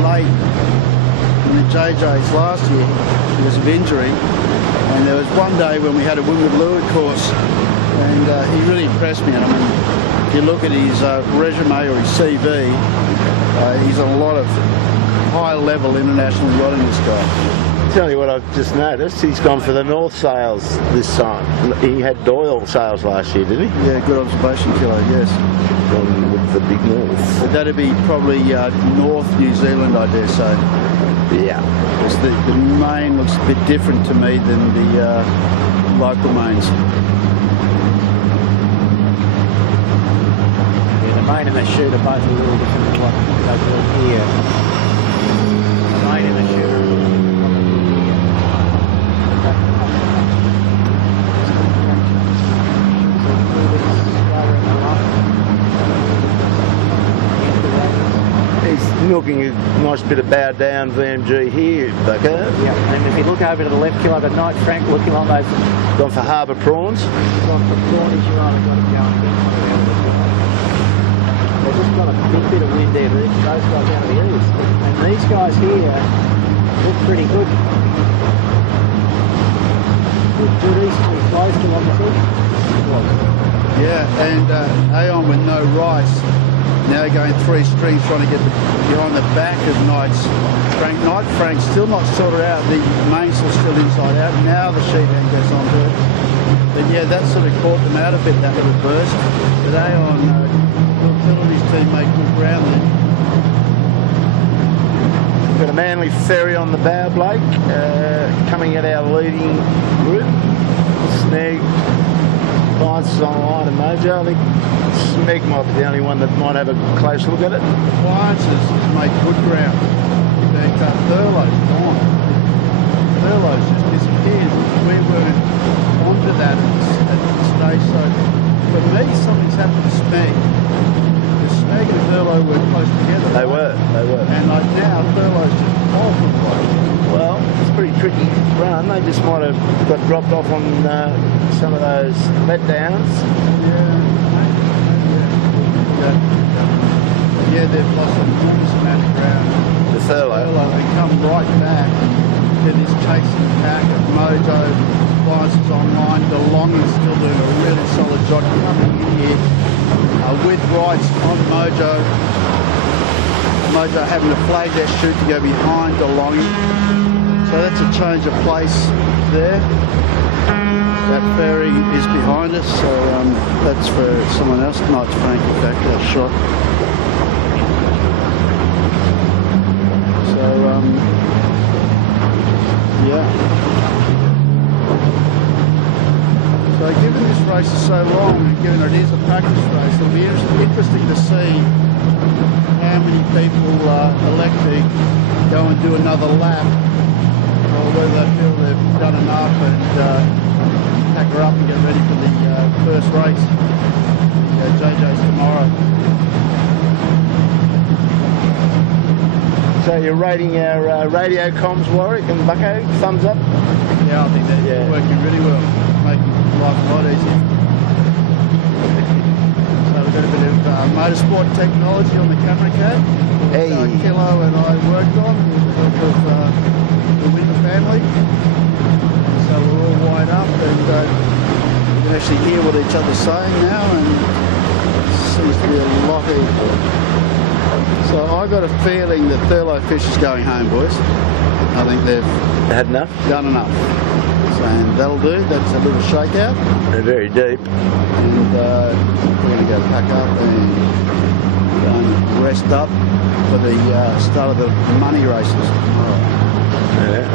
late in the JJs last year because of injury. And there was one day when we had a Winwood Lure course and he really impressed me. And I mean, if you look at his resume or his CV, he's on a lot of high-level international yachting, this guy. Tell you what I've just noticed, he's gone for the North sails this time. He had Doyle sails last year, did he? Yeah, good observation, Kilo, yes. Gone with the big North. But that'd be probably North New Zealand, I dare say. Yeah. Because the main looks a bit different to me than the local mains. Yeah, the main and the shoot are both a little different than what they're doing here. The main and the shoot. He's milking a nice bit of bow down VMG here, Bucko. Yeah, and if you look over to the left, Kilo, the Night Frank looking on those. Gone for harbour prawns. Gone for prawnies, you're on, got to go and get they've just got a bit of wind there, but those guys out of the east. And these guys here look pretty good. Good easterly flows to what we said. Yeah, and Aon with no rice. Now going 3 strings trying to get behind the back of Knight's Frank. Night Frank's still not sorted out. The mainsail's still inside out. Now the sheet end goes onto it. But yeah, that sort of caught them out a bit, that little burst. But Aon, Phil and his team made good ground there. Got a Manly ferry on the bow, Blake, coming at our leading group. Snag, Bites on the line and Mojo. I think Smeg might be the only one that might have a close look at it. Appliances has made good ground. But Thurlow's gone. Thurlow's just disappeared. We weren't onto that at the stage. So for me, something's happened to Smeg. Because Smeg and Thurlow were close together. They were. And like now, Thurlow's just off the place. Well, it's a pretty tricky run. They just might have got dropped off on some of those letdowns. Yeah. that. Yeah, they've lost an enormous amount of ground. The furlough. They come right back. Then this chasing back of Mojo, appliances online, DeLonghi's still doing a really solid job coming in here. With rights on Mojo. Mojo having to flag their chute to go behind DeLonghi. So that's a change of place there. That ferry is behind us, so that's for someone else. No, it's Frank, in fact, that shot. So, yeah. So given this race is so long, and given it is a practice race, it'll be interesting to see how many people elect to go and do another lap, or whether they feel they've done enough and pack her up and get ready for the first race, JJ's tomorrow. So you're rating our radio comms, Warwick and Bucko? Thumbs up? Yeah, I think they're working really well, making life a lot easier. So we've got a bit of motorsport technology on the camera cat. Hey. Kilo and I worked on with the help of the Winter family. So we're all wired up and you can actually hear what each other's saying now, and it seems to be a lot easier. So I've got a feeling that Thurlow Fish is going home, boys. I think they've had enough? Done enough. So and that'll do. That's a little shakeout. They're very deep. And we're going to go pack up and go and rest up for the start of the money races tomorrow. Yeah.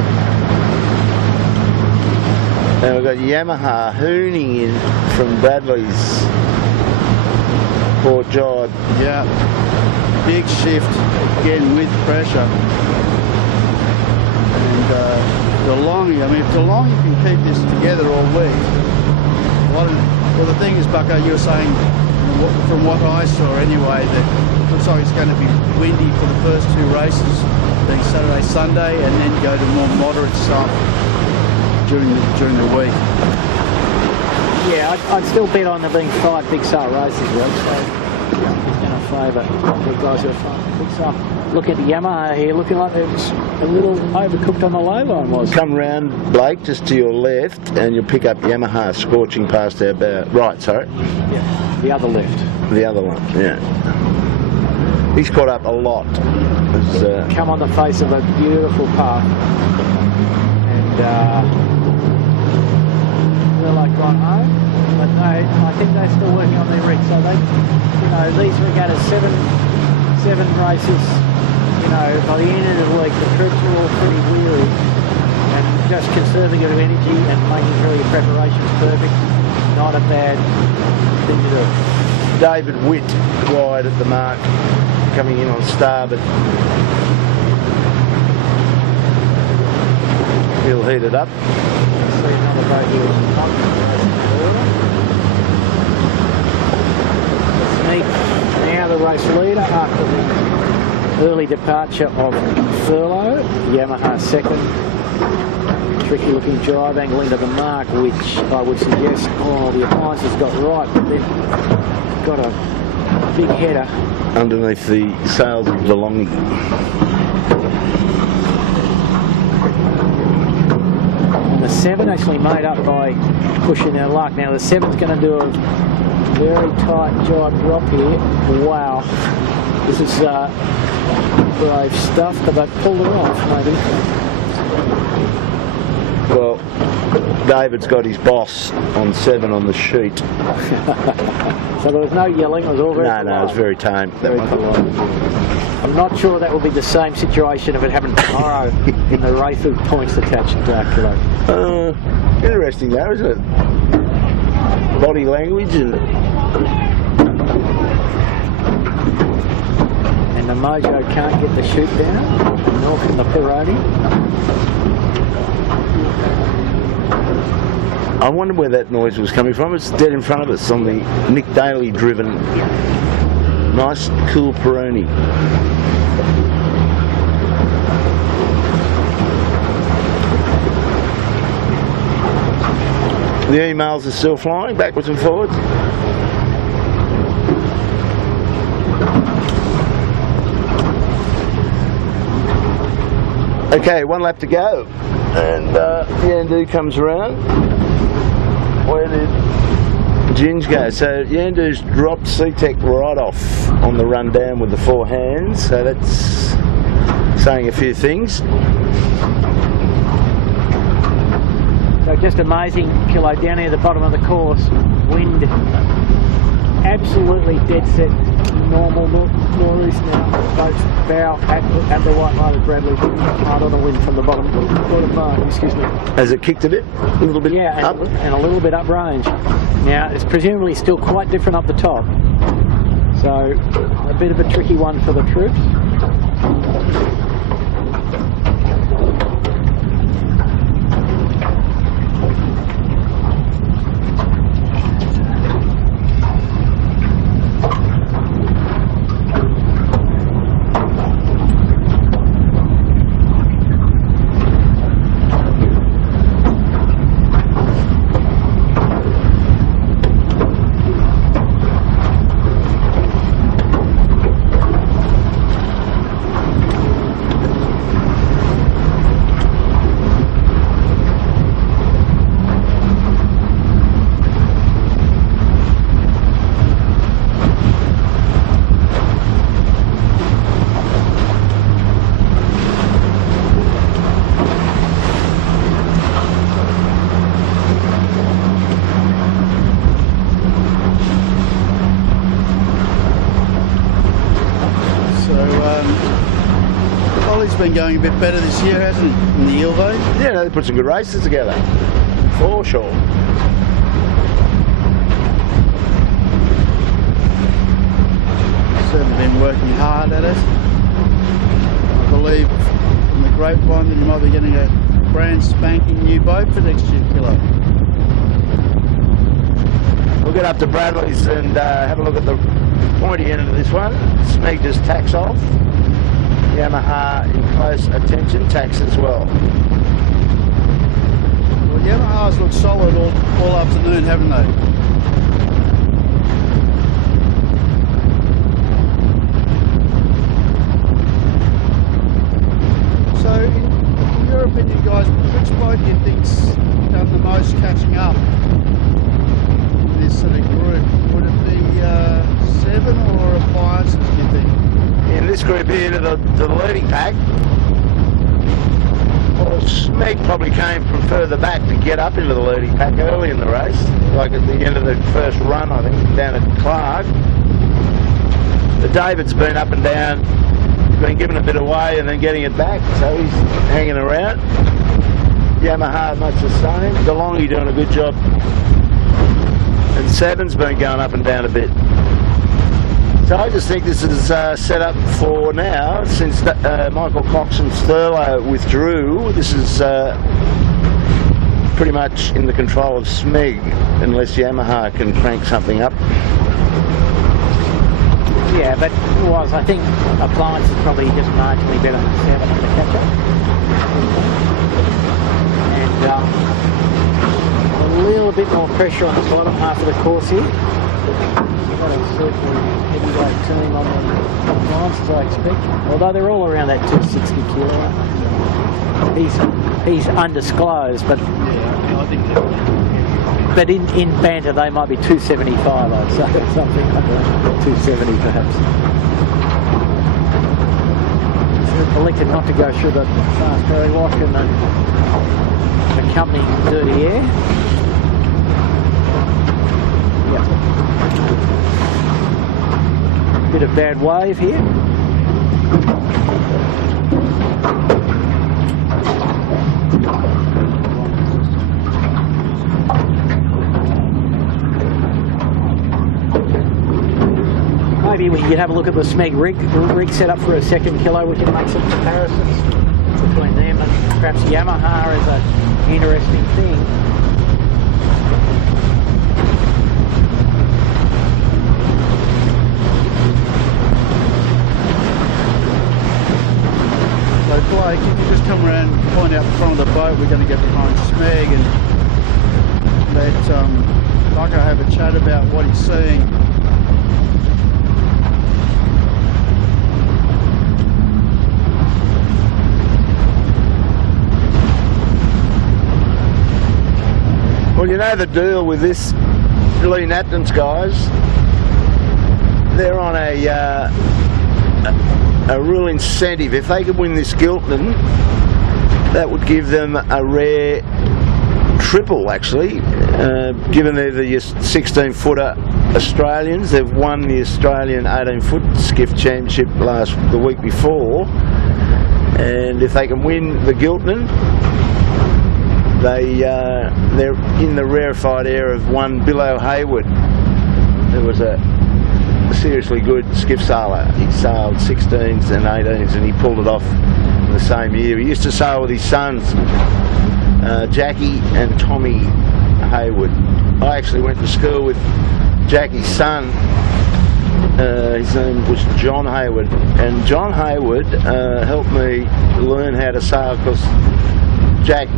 Now we've got Yamaha hooning in from Bradley's Port Jibe. Yeah, big shift again with pressure. And DeLonghi, I mean, if DeLonghi can keep this together all week, well, the thing is, Bucko, you were saying, from what I saw anyway, that it looks like it's going to be windy for the first two races, being Saturday, Sunday, and then go to more moderate stuff during the week. Yeah, I'd still bet on there being 5 big sail races, Rod, so he's going to favour the guys who are flying big sail. Look at the Yamaha here, looking like they're just a little overcooked on the low line, was. Come round, Blake, just to your left, and you'll pick up Yamaha scorching past our bow. Right, sorry. Yeah, the other left. The other one, yeah. He's caught up a lot. Come on the face of a beautiful path. And they're like gone home, but no, I think they're still working on their rig. So they, these regattas, seven races, by the end of the week, the troops are all pretty weary, and just conserving of energy and making sure your preparation's perfect, not a bad thing to do. David Witt wide at the mark, coming in on starboard. He'll heat it up. See another boat here. Let's meet now the race leader after the early departure of Thurlow. Yamaha second. Tricky looking drive angle into the mark, which I would suggest the appliances got right, but then got a big header underneath the sails of DeLonghi. The 7 actually made up by pushing their luck. Now the 7's going to do a very tight jibe drop here. Wow, this is brave stuff, but they've pulled it off maybe. Well, David's got his boss on 7 on the sheet. So there was no yelling, it was all very polite. No, it was very tame. Very polite. I'm not sure that will be the same situation if it happened tomorrow in the race with points attached to Dracula. Interesting though, isn't it? Body language and the Mojo can't get the chute down, nor can the Pironi. I wonder where that noise was coming from. It's dead in front of us on the Nick Daly driven nice cool Pironi. The emails are still flying backwards and forwards. Okay, one lap to go, and Yandu comes around. Where did Ginge go? So Yandu's dropped C-Tech right off on the run down with the 4 hands, so that's saying a few things. So just amazing, Kilo, down here at the bottom of the course, wind absolutely dead set, normal northeast now, both bow at the white line of Bradley, hard on the wind from the bottom bar, excuse me. Has it kicked a bit? A little bit up? And a little bit up range. Now, it's presumably still quite different up the top. So, a bit of a tricky one for the troops. Ollie's been going a bit better this year, hasn't he, in the Ilvo? Yeah, they put some good races together, for sure. Certainly been working hard at it. I believe in the grapevine that you might be getting a brand spanking new boat for next year, Kilo. We'll get up to Bradley's and have a look at the pointy end of this one. Smeg just tacks off. Yamaha in close attention, tacks as well. Well, Yamaha's looked solid all afternoon, haven't they? So, in your opinion, guys, which boat do you think's done the most catching up in this sort of group? Would it be Seven or Appliances, do you think? In this group here to the leading pack, well, Smeg probably came from further back to get up into the leading pack early in the race, like at the end of the first run, I think, down at Clark. But David's been up and down, been giving a bit away and then getting it back, so he's hanging around. Yamaha much the same. DeLonghi doing a good job. And Seven's been going up and down a bit. So I just think this is set up for now, since Michael Cox and Thurlow withdrew. This is pretty much in the control of Smeg, unless Yamaha can crank something up. Yeah, but I think Appliance is probably just marginally better than Seven in the catch-up. And a little bit more pressure on the bottom half of the course here. Got a certainly heavyweight team on the Appliance, as I expect. Although they're all around that 260 kilo. He's undisclosed, but Yeah, I think that. but in banter they might be 275, I'd say, something like that. 270 perhaps. Elected not to go through the fast berry lock and the company dirty air. Bit of bad wave here. Maybe we could have a look at the Smeg rig set up for a second kilo. We can make some comparisons between them and perhaps Yamaha as an interesting thing. So Blake, if you just come around and point out the front of the boat, we're going to get behind Smeg and let Bucko have a chat about what he's seeing. Well, you know the deal with this Lee Napton's guys. They're on a real incentive. If they could win this Giltinan, that would give them a rare triple, actually. Given they're the 16-footer Australians, they've won the Australian 18-foot skiff championship the week before, and if they can win the Giltinan, they're in the rarefied air of one Bill Hayward. There was a seriously good skiff sailor. He sailed 16s and 18s, and he pulled it off in the same year. He used to sail with his sons, Jackie and Tommy Hayward. I actually went to school with Jackie's son. His name was John Hayward, and John Hayward helped me learn how to sail, because Jack,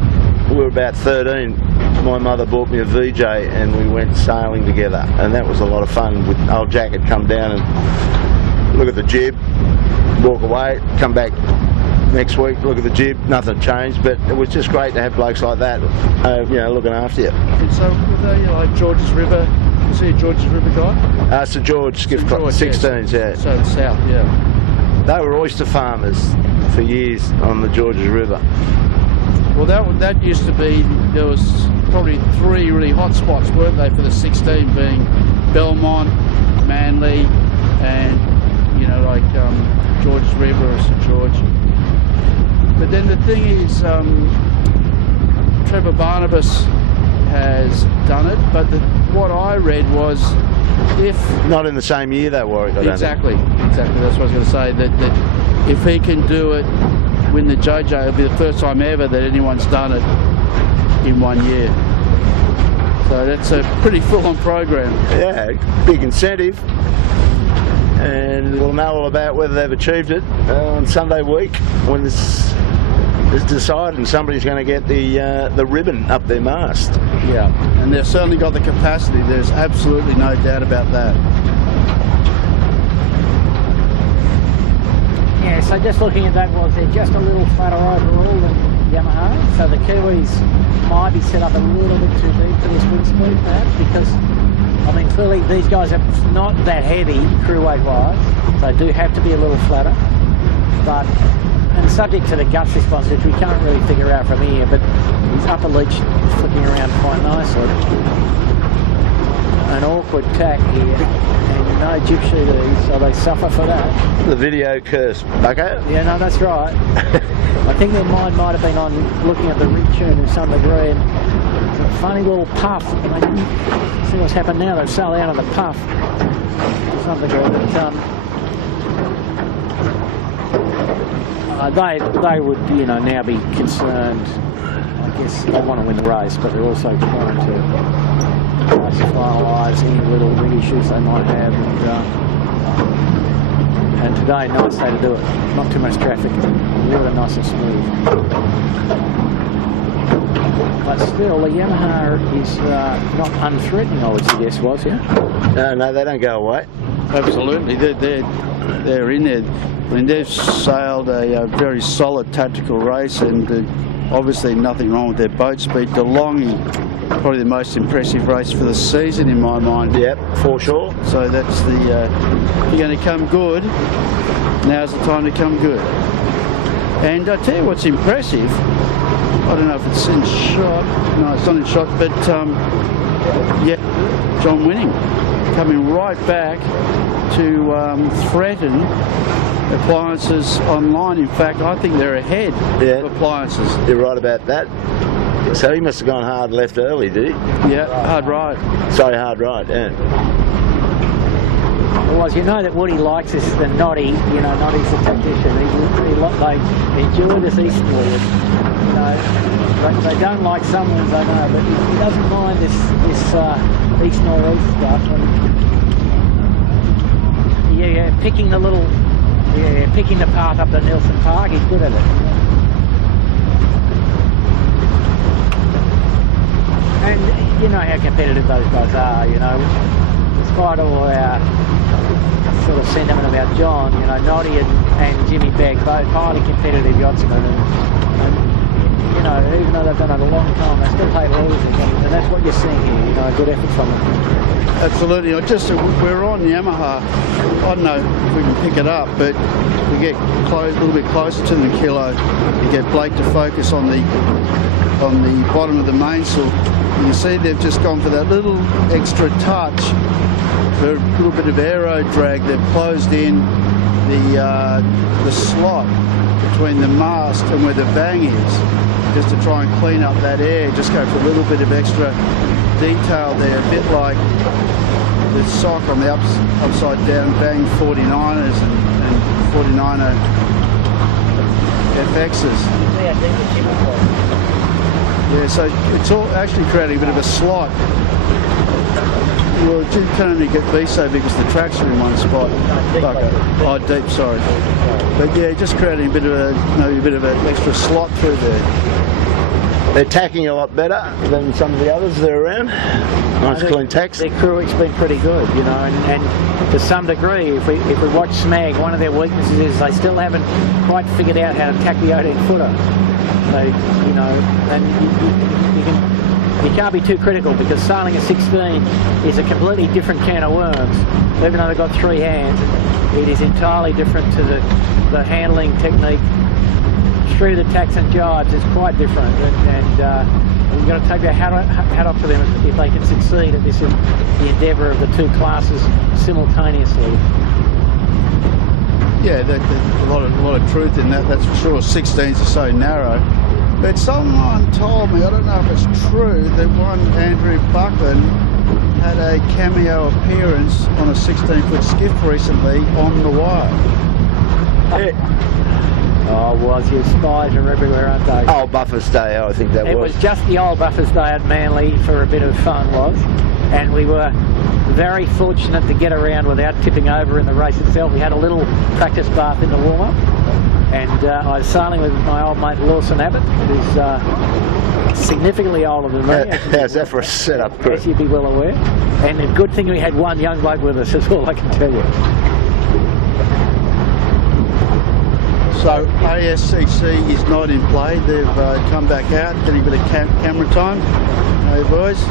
we were about 13, my mother bought me a VJ and we went sailing together, and that was a lot of fun. With old Jack had come down and look at the jib, walk away, come back next week, look at the jib, nothing changed, but it was just great to have blokes like that, you know, looking after you. And so were they like George's River? Was he a George's River guy? Sir George skiff club, 16s, yeah. So the south, yeah. They were oyster farmers for years on the Georges River. Well, that used to be, there was probably 3 really hot spots, weren't they, for the 16, being Belmont, Manly, and, you know, like George's River or St George. But then the thing is, Trevor Barnabas has done it, but what I read was, if... Not in the same year, though, Warwick, I don't Exactly, think. exactly, that's what I was going to say, that if he can do it, win the JJ, it'll be the first time ever that anyone's done it in 1 year. So that's a pretty full-on program. Yeah, big incentive, and we'll know all about whether they've achieved it on Sunday week when this is decided and somebody's going to get the ribbon up their mast. Yeah, and they've certainly got the capacity. There's absolutely no doubt about that. Yeah, so just looking at that, was they're just a little flatter overall than Yamaha, so the Kiwis might be set up a little bit too deep for this wind speed perhaps, because I mean clearly these guys are not that heavy crew weight wise, so they do have to be a little flatter, but and subject to the guts response, which we can't really figure out from here, but his upper leach flicking around quite nicely. An awkward tack here, and no jib sheet, so they suffer for that. The video curse, okay? Yeah, no, that's right. I think their mind might have been on looking at the rig tune to some degree, and it's a funny little puff. And they didn't see what's happened now. They've sailed out of the puff to some degree. But they would, you know, now be concerned. I guess they want to win the race, but they're also trying to finalise any little rig issues they might have, and today, nice day to do it. Not too much traffic, really nice and smooth. But still, the Yamaha is not unthreatening, I would suggest, was, yeah? No, they don't go away. Absolutely, they're in there. I mean, they've sailed a very solid tactical race, and obviously nothing wrong with their boat speed. DeLonghi, probably the most impressive race for the season in my mind. Yep, for sure. So that's the, if you're going to come good, now's the time to come good. And I tell you what's impressive, I don't know if it's in shot, no it's not in shot, but yeah, John Winning coming right back to threaten appliances online. In fact, I think they're ahead of appliances. You're right about that. So he must have gone hard left early, did he? Yeah, hard right. Sorry, hard right, yeah. Otherwise, you know that Woody likes this, the Noddy, you know, Noddy's the tactician. They enjoy this eastward, you know. They don't like some ones, I know, but he doesn't mind this east-northeast stuff. And yeah, picking the little, picking the path up to Nelson Park, he's good at it. And you know how competitive those guys are, you know. Despite all our sort of sentiment about John, you know, Noddy and Jimmy Begg, both highly competitive yachtsmen, and you know, even though they've done it a long time, they still hate losing, and that's what you're seeing here, you know, a good effort from them. Absolutely. We're on Yamaha. I don't know if we can pick it up, but we get close, a little bit closer to the kilo. We get Blake to focus on the bottom of the mainsail. You can see they've just gone for that little extra touch, for a little bit of aero drag. They've closed in the slot between the mast and where the bang is, just to try and clean up that air. Just go for a little bit of extra detail there, a bit like the sock on the upside down bang 49ers and 49er FXs. Yeah, so it's all actually creating a bit of a slot. Well, it can only get be so big because the tracks are in one spot. Oh, deep, sorry. But yeah, just creating a bit of maybe a bit of an extra slot through there. They're tacking a lot better than some of the others that are around. Nice clean tacks. Their crewing's been pretty good, you know, and to some degree, if we watch Smag, one of their weaknesses is they still haven't quite figured out how to tack the 18-footer. They, you know, and you can't be too critical, because sailing a 16 is a completely different can of worms. Even though they've got 3 hands, it is entirely different to the handling technique. Through the tacks and jibes is quite different, and you've got to take their hat off to them if they can succeed at this, the endeavour of the two classes simultaneously. Yeah, there's a lot of truth in that, that's for sure. 16s are so narrow. But someone told me, I don't know if it's true, that one Andrew Buckland had a cameo appearance on a 16-foot skiff recently on the wire. Yeah. Oh, was your spies are everywhere, aren't they? Oh, Buffer's Day, I think that was. It was just the old Buffer's Day at Manly for a bit of fun, was, and we were very fortunate to get around without tipping over in the race itself. We had a little practice bath in the warm-up, and I was sailing with my old mate Lawson Abbott, who's significantly older than me. How's that for a setup, Chris? As you'd be well aware. And a good thing we had one young bloke with us, is all I can tell you. So ASCC is not in play. They've come back out, getting a bit of camera time. Hey boys.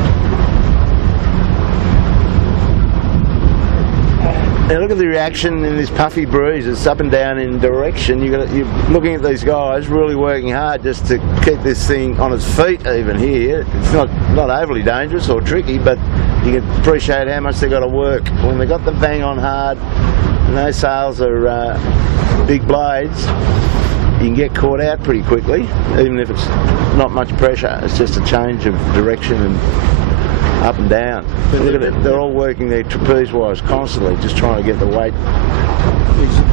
Now look at the reaction in this puffy breeze. It's up and down in direction. You're looking at these guys really working hard just to keep this thing on its feet. Even here, it's not overly dangerous or tricky, but you can appreciate how much they've got to work when they got the bang on hard. And those sails are big blades. You can get caught out pretty quickly, even if it's not much pressure. It's just a change of direction and up and down. Look at it, they're all working their trapeze wires constantly, just trying to get the weight.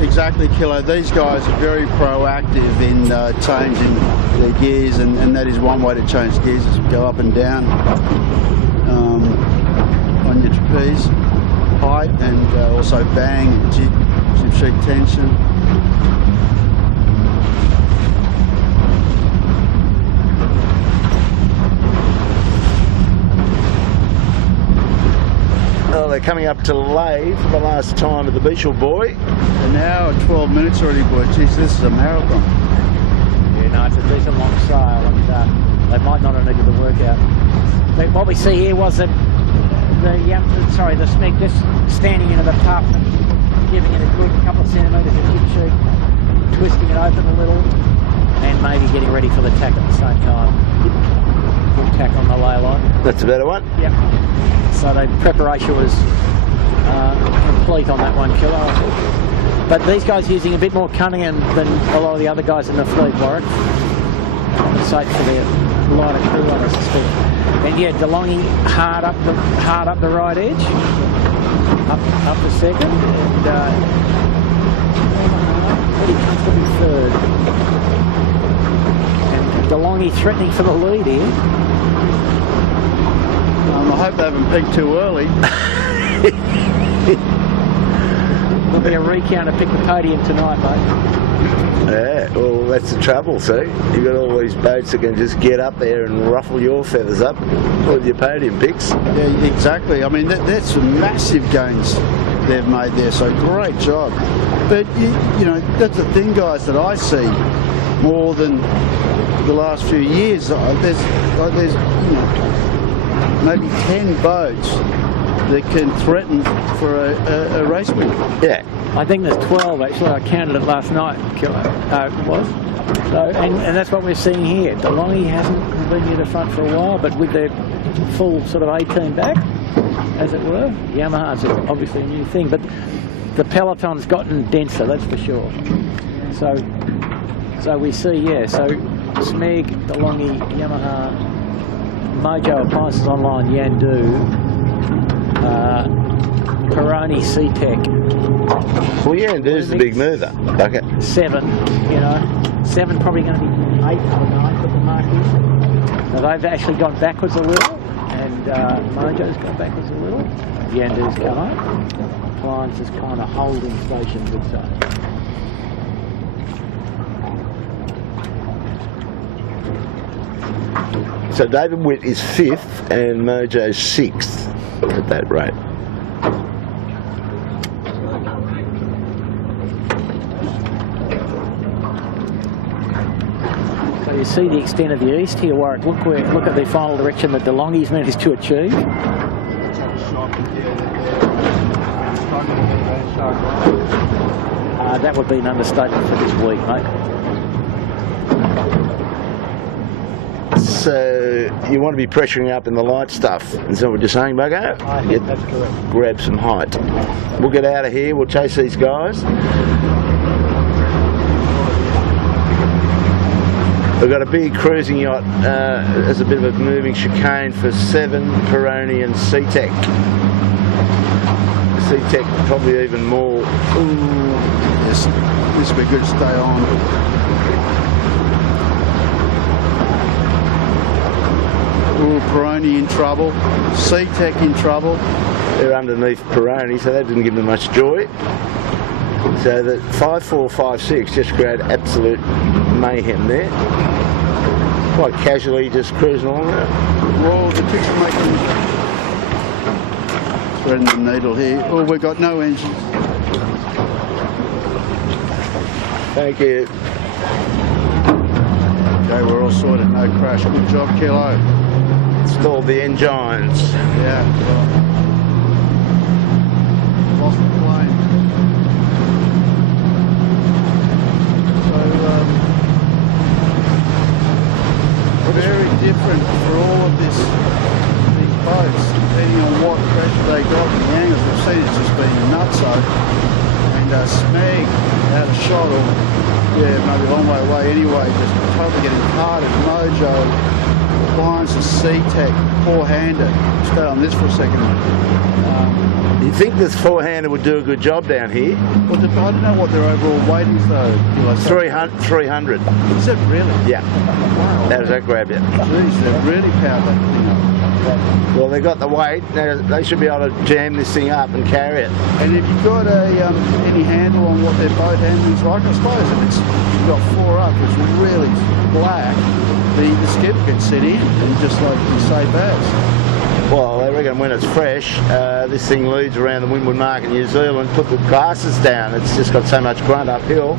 Exactly, Kilo. These guys are very proactive in changing their gears, and that is one way to change gears, is go up and down on your trapeze height, and also bang and jib sheet tension. Well, they're coming up to lay for the last time at the Beachell Buoy. An hour, 12 minutes already, boy. Jeez, this is a marathon. Yeah, no, it's a decent long sail, and they might not have needed the workout. But what we see here was that the Smeg just standing into the puff and giving it a good couple of centimetres of jib sheet, twisting it open a little, and maybe getting ready for the tack at the same time. Good tack on the lay line. That's a better one. Yep. So the preparation was complete on that 1 kilo. But these guys are using a bit more cunning than a lot of the other guys in the fleet, Warwick. Safe for their lighter crew, I suspect. And yeah, DeLonghi hard up the right edge, up the second, and pretty comfortably third. And DeLonghi threatening for the lead here. I hope they haven't peaked too early. There'll be a recount to pick the podium tonight, mate. Yeah, well, that's the trouble, see? You've got all these boats that can just get up there and ruffle your feathers up with your podium picks. Yeah, exactly. I mean, that's some massive gains they've made there, so great job. But, you know, that's the thing, guys, that I see. more than the last few years. There's you know, maybe 10 boats that can threaten for a race win. Yeah. I think there's 12 actually. I counted it last night. It was. So, and that's what we're seeing here. DeLonghi hasn't been near the front for a while, but with their full sort of 18 back, as it were. Yamaha's obviously a new thing, but the peloton's gotten denser, that's for sure. So we see, yeah, so Smeg, DeLonghi, Yamaha, Mojo Appliances Online, Yandu, Peroni, C-Tech. Well, Yandu's the big mover. Okay. 7, you know. 7 probably going to be 8 out of 9 for the marquee. Now they've actually gone backwards a little, and Mojo's gone backwards a little. Yandu's come up. Appliance is kind of holding station, good say. So David Witt is 5th and Mojo's 6th at that rate. So you see the extent of the east here, Warwick. Look at the final direction that DeLonghi's managed to achieve. That would be an understatement for this week, mate. So you want to be pressuring up in the light stuff. Is that what you're saying, Buggo? I think that's correct. Grab some height. We'll get out of here. We'll chase these guys. We've got a big cruising yacht as a bit of a moving chicane for 7, Peroni and C-Tech. C-Tech probably even more. Ooh, yes, this would be good to stay on. Ooh, Peroni in trouble. C-Tech in trouble. They're underneath Peroni, so that didn't give them much joy. So the 5-4, 5-6 just created absolute mayhem there. Quite casually just cruising along there. Well, the tricks are making threading the needle here. Oh, we've got no engine. Thank you. Okay, we're all sorted. No crash. Good job, Kilo. Installed the engines. Yeah. Lost the plane. So, very different for all of these boats, depending on what pressure they got. The angles we've seen it's just been nutso. And Smeg out of shot, or yeah, maybe a long way away anyway, just totally getting parted. Mojo, Appliances, C-Tech, four-hander. Stay on this for a second. You think this four-hander would do a good job down here? Well, I don't know what their overall weight is though. 300. Is it really? Yeah. Wow. How does that grab you? Jeez, they've really powered that thing up. Well, they've got the weight. They should be able to jam this thing up and carry it. And if you've got any handle on what their boat handling's like, I suppose if you've got 4 up, it's really black, the skipper can sit in and just like safe as. Well, I reckon when it's fresh, this thing leads around the Windward Mark in New Zealand, put the glasses down. It's just got so much grunt uphill.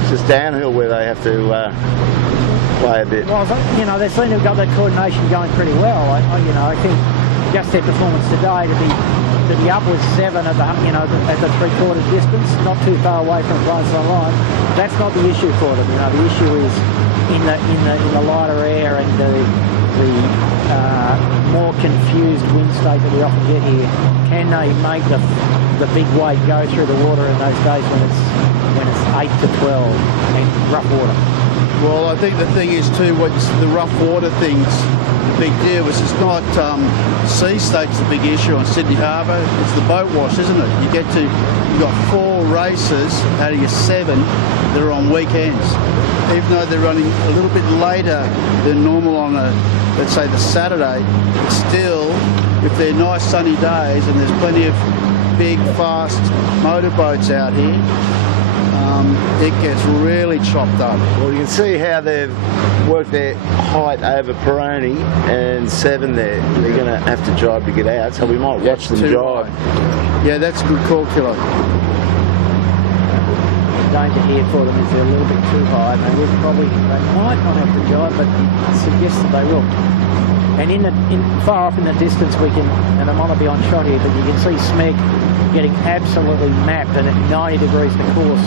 It's just downhill where they have to play a bit. Well, you know, they seem to have got that coordination going pretty well. I think just their performance today to be up with 7 at the at the 3/4 distance, not too far away from Appliances Online. That's not the issue for them. You know, the issue is in the lighter air and the more confused wind state that we often get here. Can they make the big weight go through the water in those days when it's 8 to 12 and rough water? Well, I think the thing is too, what's the rough water thing's the big deal. It's not sea state's the big issue on Sydney Harbour. It's the boat wash, isn't it? You've got 4 races out of your 7 that are on weekends. Even though they're running a little bit later than normal on let's say the Saturday, still, if they're nice sunny days and there's plenty of big, fast motorboats out here, it gets really chopped up. Well, you can see how they've worked their height over Peroni and 7 there. They're going to have to drive to get out, so we might watch them drive. Yeah, that's a good call, Kilo. danger here for them is they're a little bit too high. They might not have the jibe, but it suggests that they will. And far off in the distance we can, and I'm on a beyond shot here, but you can see Smeg getting absolutely mapped and at 90 degrees to course,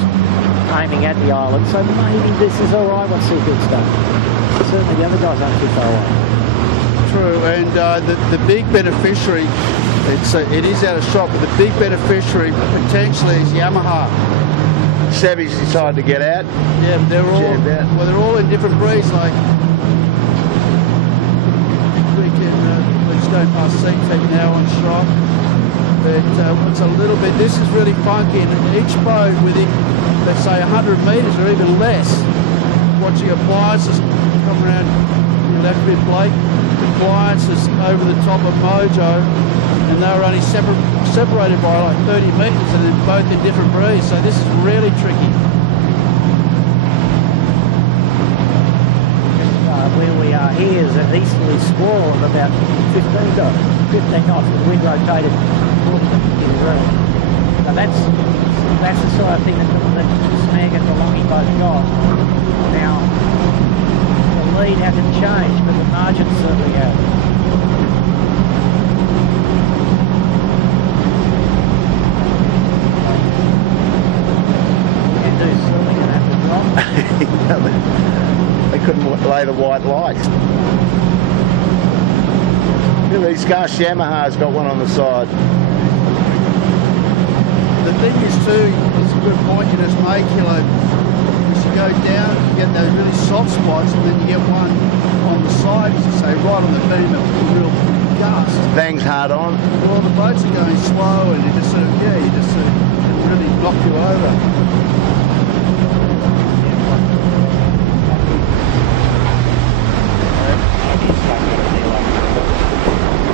aiming at the island. So maybe this is all right. Let's see if it's done. Certainly the other guys aren't too far away. True, and the big beneficiary, it is out of shot, but the big beneficiary potentially is Yamaha. Savvy's decided to get out. Yeah, but they're all in different breeds. Like we can let's go past CT now on shot. But what's a little bit, this is really funky, and each boat within, let's say, 100 metres or even less, watching appliances come around your left bit, Blake. Appliances over the top of Mojo, and they were only separated by like 30 metres, and they're both in different breeds, so this is really tricky. Where we are here is an easterly squall of about 15 knots, the wind rotated towards the room. So that's the sort of thing that Smeg and DeLonghi both got. Now, the lead hasn't changed, but the margin certainly has. Kandu's certainly going to have to drop. They couldn't lay the white light. Really, Scarce Yamaha's got one on the side. The thing is too, it's a good point you just made, Kilo. As you go down, you get those really soft spots, and then you get one on the side, as you say, right on the beam, a real gust. Bangs hard on. Well, the boats are going slow, and you just sort of, it really knock you over.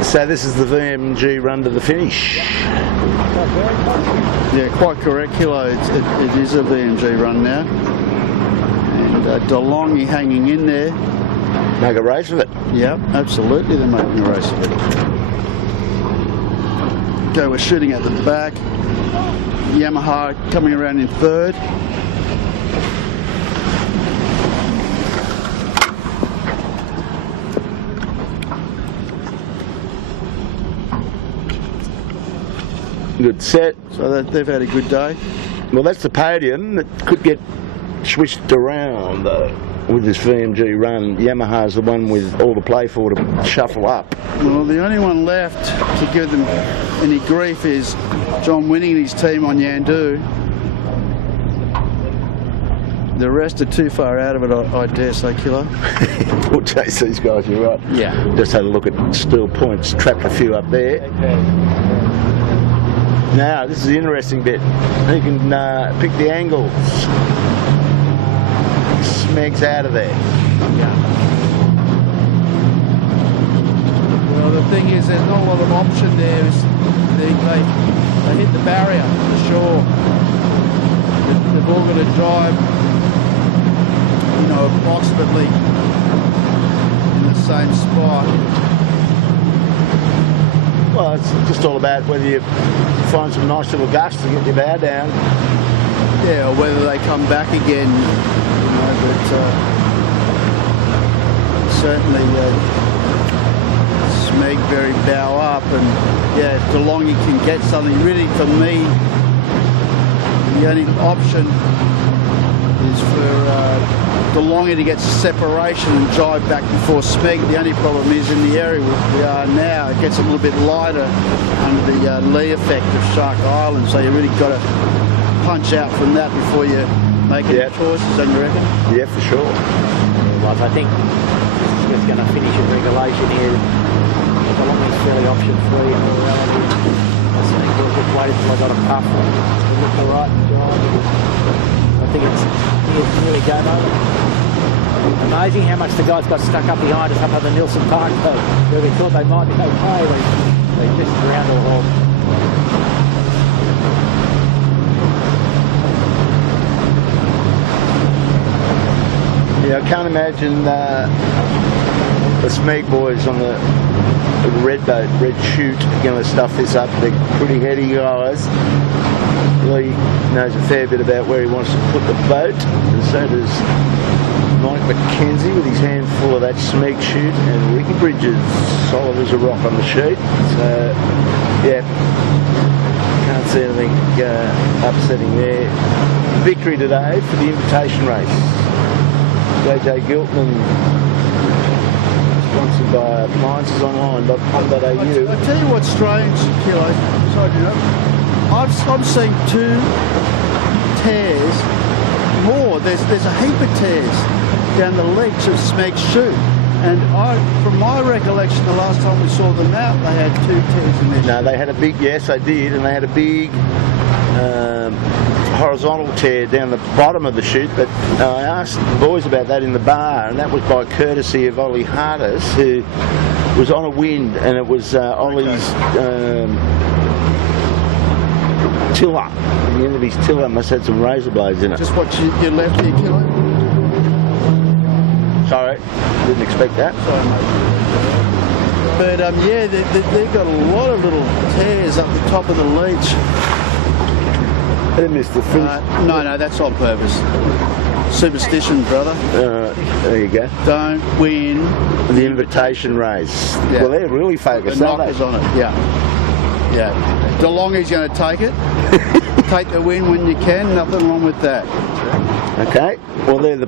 So this is the VMG run to the finish. Yeah, quite correct, Kilo. It is a VMG run now. And DeLonghi hanging in there. Make a race of it. Yep, absolutely, they're making a race of it. Okay, we're shooting at the back. Yamaha coming around in third. Good set. So they've had a good day. Well, that's the podium that could get swished around though with this VMG run. Yamaha's the one with all to play for to shuffle up. Well, the only one left to give them any grief is John Winning and his team on Yandu. The rest are too far out of it, I dare say, Kilo. We'll chase these guys, you're right. Yeah. Just had a look at steel points, trapped a few up there. Okay. Now, this is the interesting bit. You can pick the angles. Smeg's out of there. Yeah. Well, the thing is, there's not a lot of option there. They hit the barrier, for sure. They've all got to drive, approximately in the same spot. Well, it's just all about whether you find some nice little gusts to get your bow down. Yeah, or whether they come back again, but certainly Smeg very bow up, and yeah, if DeLonghi can get something, really for me, the only option is for DeLonghi to get separation and drive back before Smeg. The only problem is in the area we are now, it gets a little bit lighter under the lee effect of Shark Island, so you really got to punch out from that before you make any choices, don't you reckon? Yeah, for sure. Well, I think this is just going to finish in regulation here. DeLonghi's fairly option free in reality. I think we'll just wait until I got a puff and look all right and drive. I think it's nearly game over. Amazing how much the guys got stuck up behind us up on the Nielsen Park though, where we thought they might be okay. They just ground all wrong. Yeah, I can't imagine the Smeg boys on the red boat, red chute, are going to stuff this up. They're pretty heady guys. Lee knows a fair bit about where he wants to put the boat, and so does Mike McKenzie with his handful of that Smeg chute, and Ricky Bridges solid as a rock on the sheet. So, yeah, can't see anything upsetting there. Victory today for the invitation race. JJ Giltinan, sponsored by appliancesonline.com.au. I tell you what's strange, Kilo, sorry to interrupt. I'm seeing 2 tears more. There's a heap of tears down the leach of Smeg's chute. And from my recollection, the last time we saw them out, they had 2 tears in there. No, they had a big, yes, they did, and they had a big horizontal tear down the bottom of the chute. But I asked the boys about that in the bar, and that was by courtesy of Ollie Hardis, who was on a wind, and it was Ollie's tiller. The end of his tiller must have had some razor blades in it. Just watch your left here, Kilo. Sorry, didn't expect that. Sorry, mate. But yeah, they've got a lot of little tears up the top of the leach. They missed the finish. No, that's on purpose. Superstition, brother. There you go. Don't win the invitation race. Yeah. Well, they're really focused, the aren't knockers they? on it, yeah. DeLonghi's going to take it. Take the win when you can. Nothing wrong with that. Okay. Well, the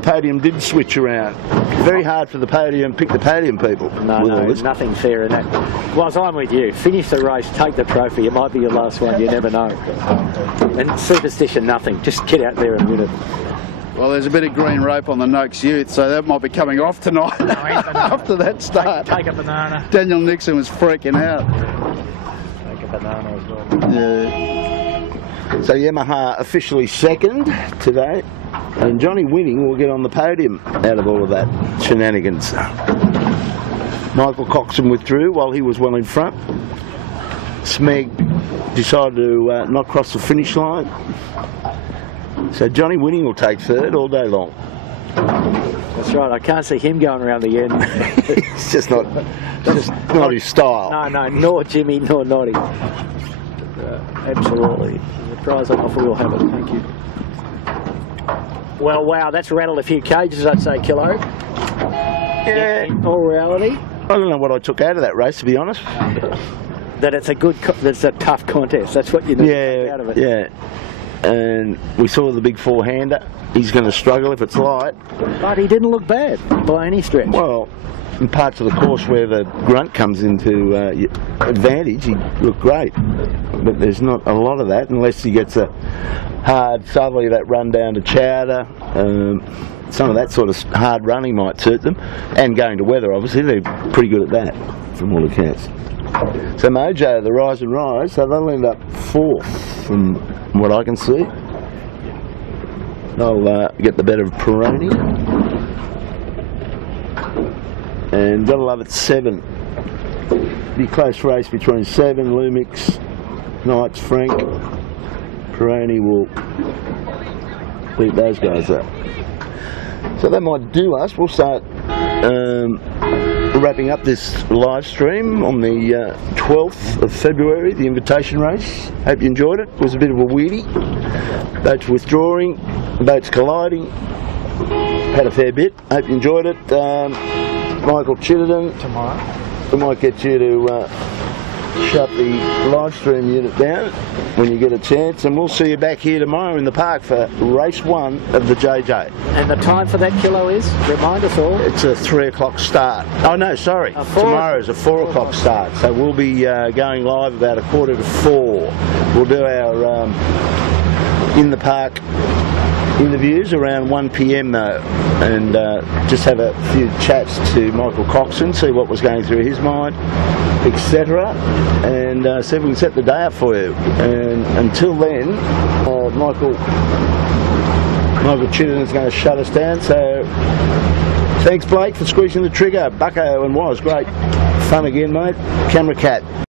podium did switch around. Very hard for the podium, pick the podium people. No, nothing fair in that. Well, I'm with you. Finish the race, take the trophy. It might be your last one, you never know. And superstition, nothing. Just get out there and win it. Well, there's a bit of green rope on the Noakes Youth, so that might be coming off tonight after that start. Take a banana. Daniel Nixon was freaking out. Take a banana as well. Yeah. So Yamaha officially second today, and Johnny Winning will get on the podium out of all of that shenanigans. Michael Coxon withdrew while he was well in front. Smeg decided to not cross the finish line. So Johnny Winning will take third all day long. That's right. I can't see him going around the end. It's just not his style. No, nor Jimmy, nor Noddy. Absolutely. The prize on offer will have it. Thank you. Well, wow, that's rattled a few cages, I'd say, Kilo. Yeah. In all reality. I don't know what I took out of that race, to be honest. That it's a tough contest. That's what you need to take out of it. Yeah. And we saw the big 4-hander. He's going to struggle if it's light. But he didn't look bad by any stretch. Well, in parts of the course where the grunt comes into advantage, he looked great. But there's not a lot of that unless he gets a hard southerly, that run down to Chowder. Some of that sort of hard running might suit them. And going to weather, obviously, they're pretty good at that, from all accounts. So Mojo, the Rise and Rise, so they'll end up 4th from what I can see. They'll get the better of Peroni. And gotta love it, 7. Be a close race between 7, Lumix, Knights, Frank. Peroni will beat those guys up. So that might do us. We'll start wrapping up this live stream on the 12th of February, the invitation race. Hope you enjoyed it. It was a bit of a weirdy. Boats withdrawing, boats colliding. Had a fair bit. Hope you enjoyed it. Michael Giltinan, Tomorrow. we might get you to shut the live stream unit down when you get a chance, and we'll see you back here tomorrow in the park for race 1 of the JJ. And the time for that, Kilo, is? Remind us all. It's a 3 o'clock start. Oh no, sorry. Tomorrow's a 4 o'clock start. So we'll be going live about 3:45. We'll do our in the park interviews around 1 PM though, and just have a few chats to Michael Coxon, see what was going through his mind, etc., and see if we can set the day up for you. And until then, Michael Giltinan is going to shut us down. So thanks, Blake, for squeezing the trigger. Bucko and was great fun again, mate. Camera Cat.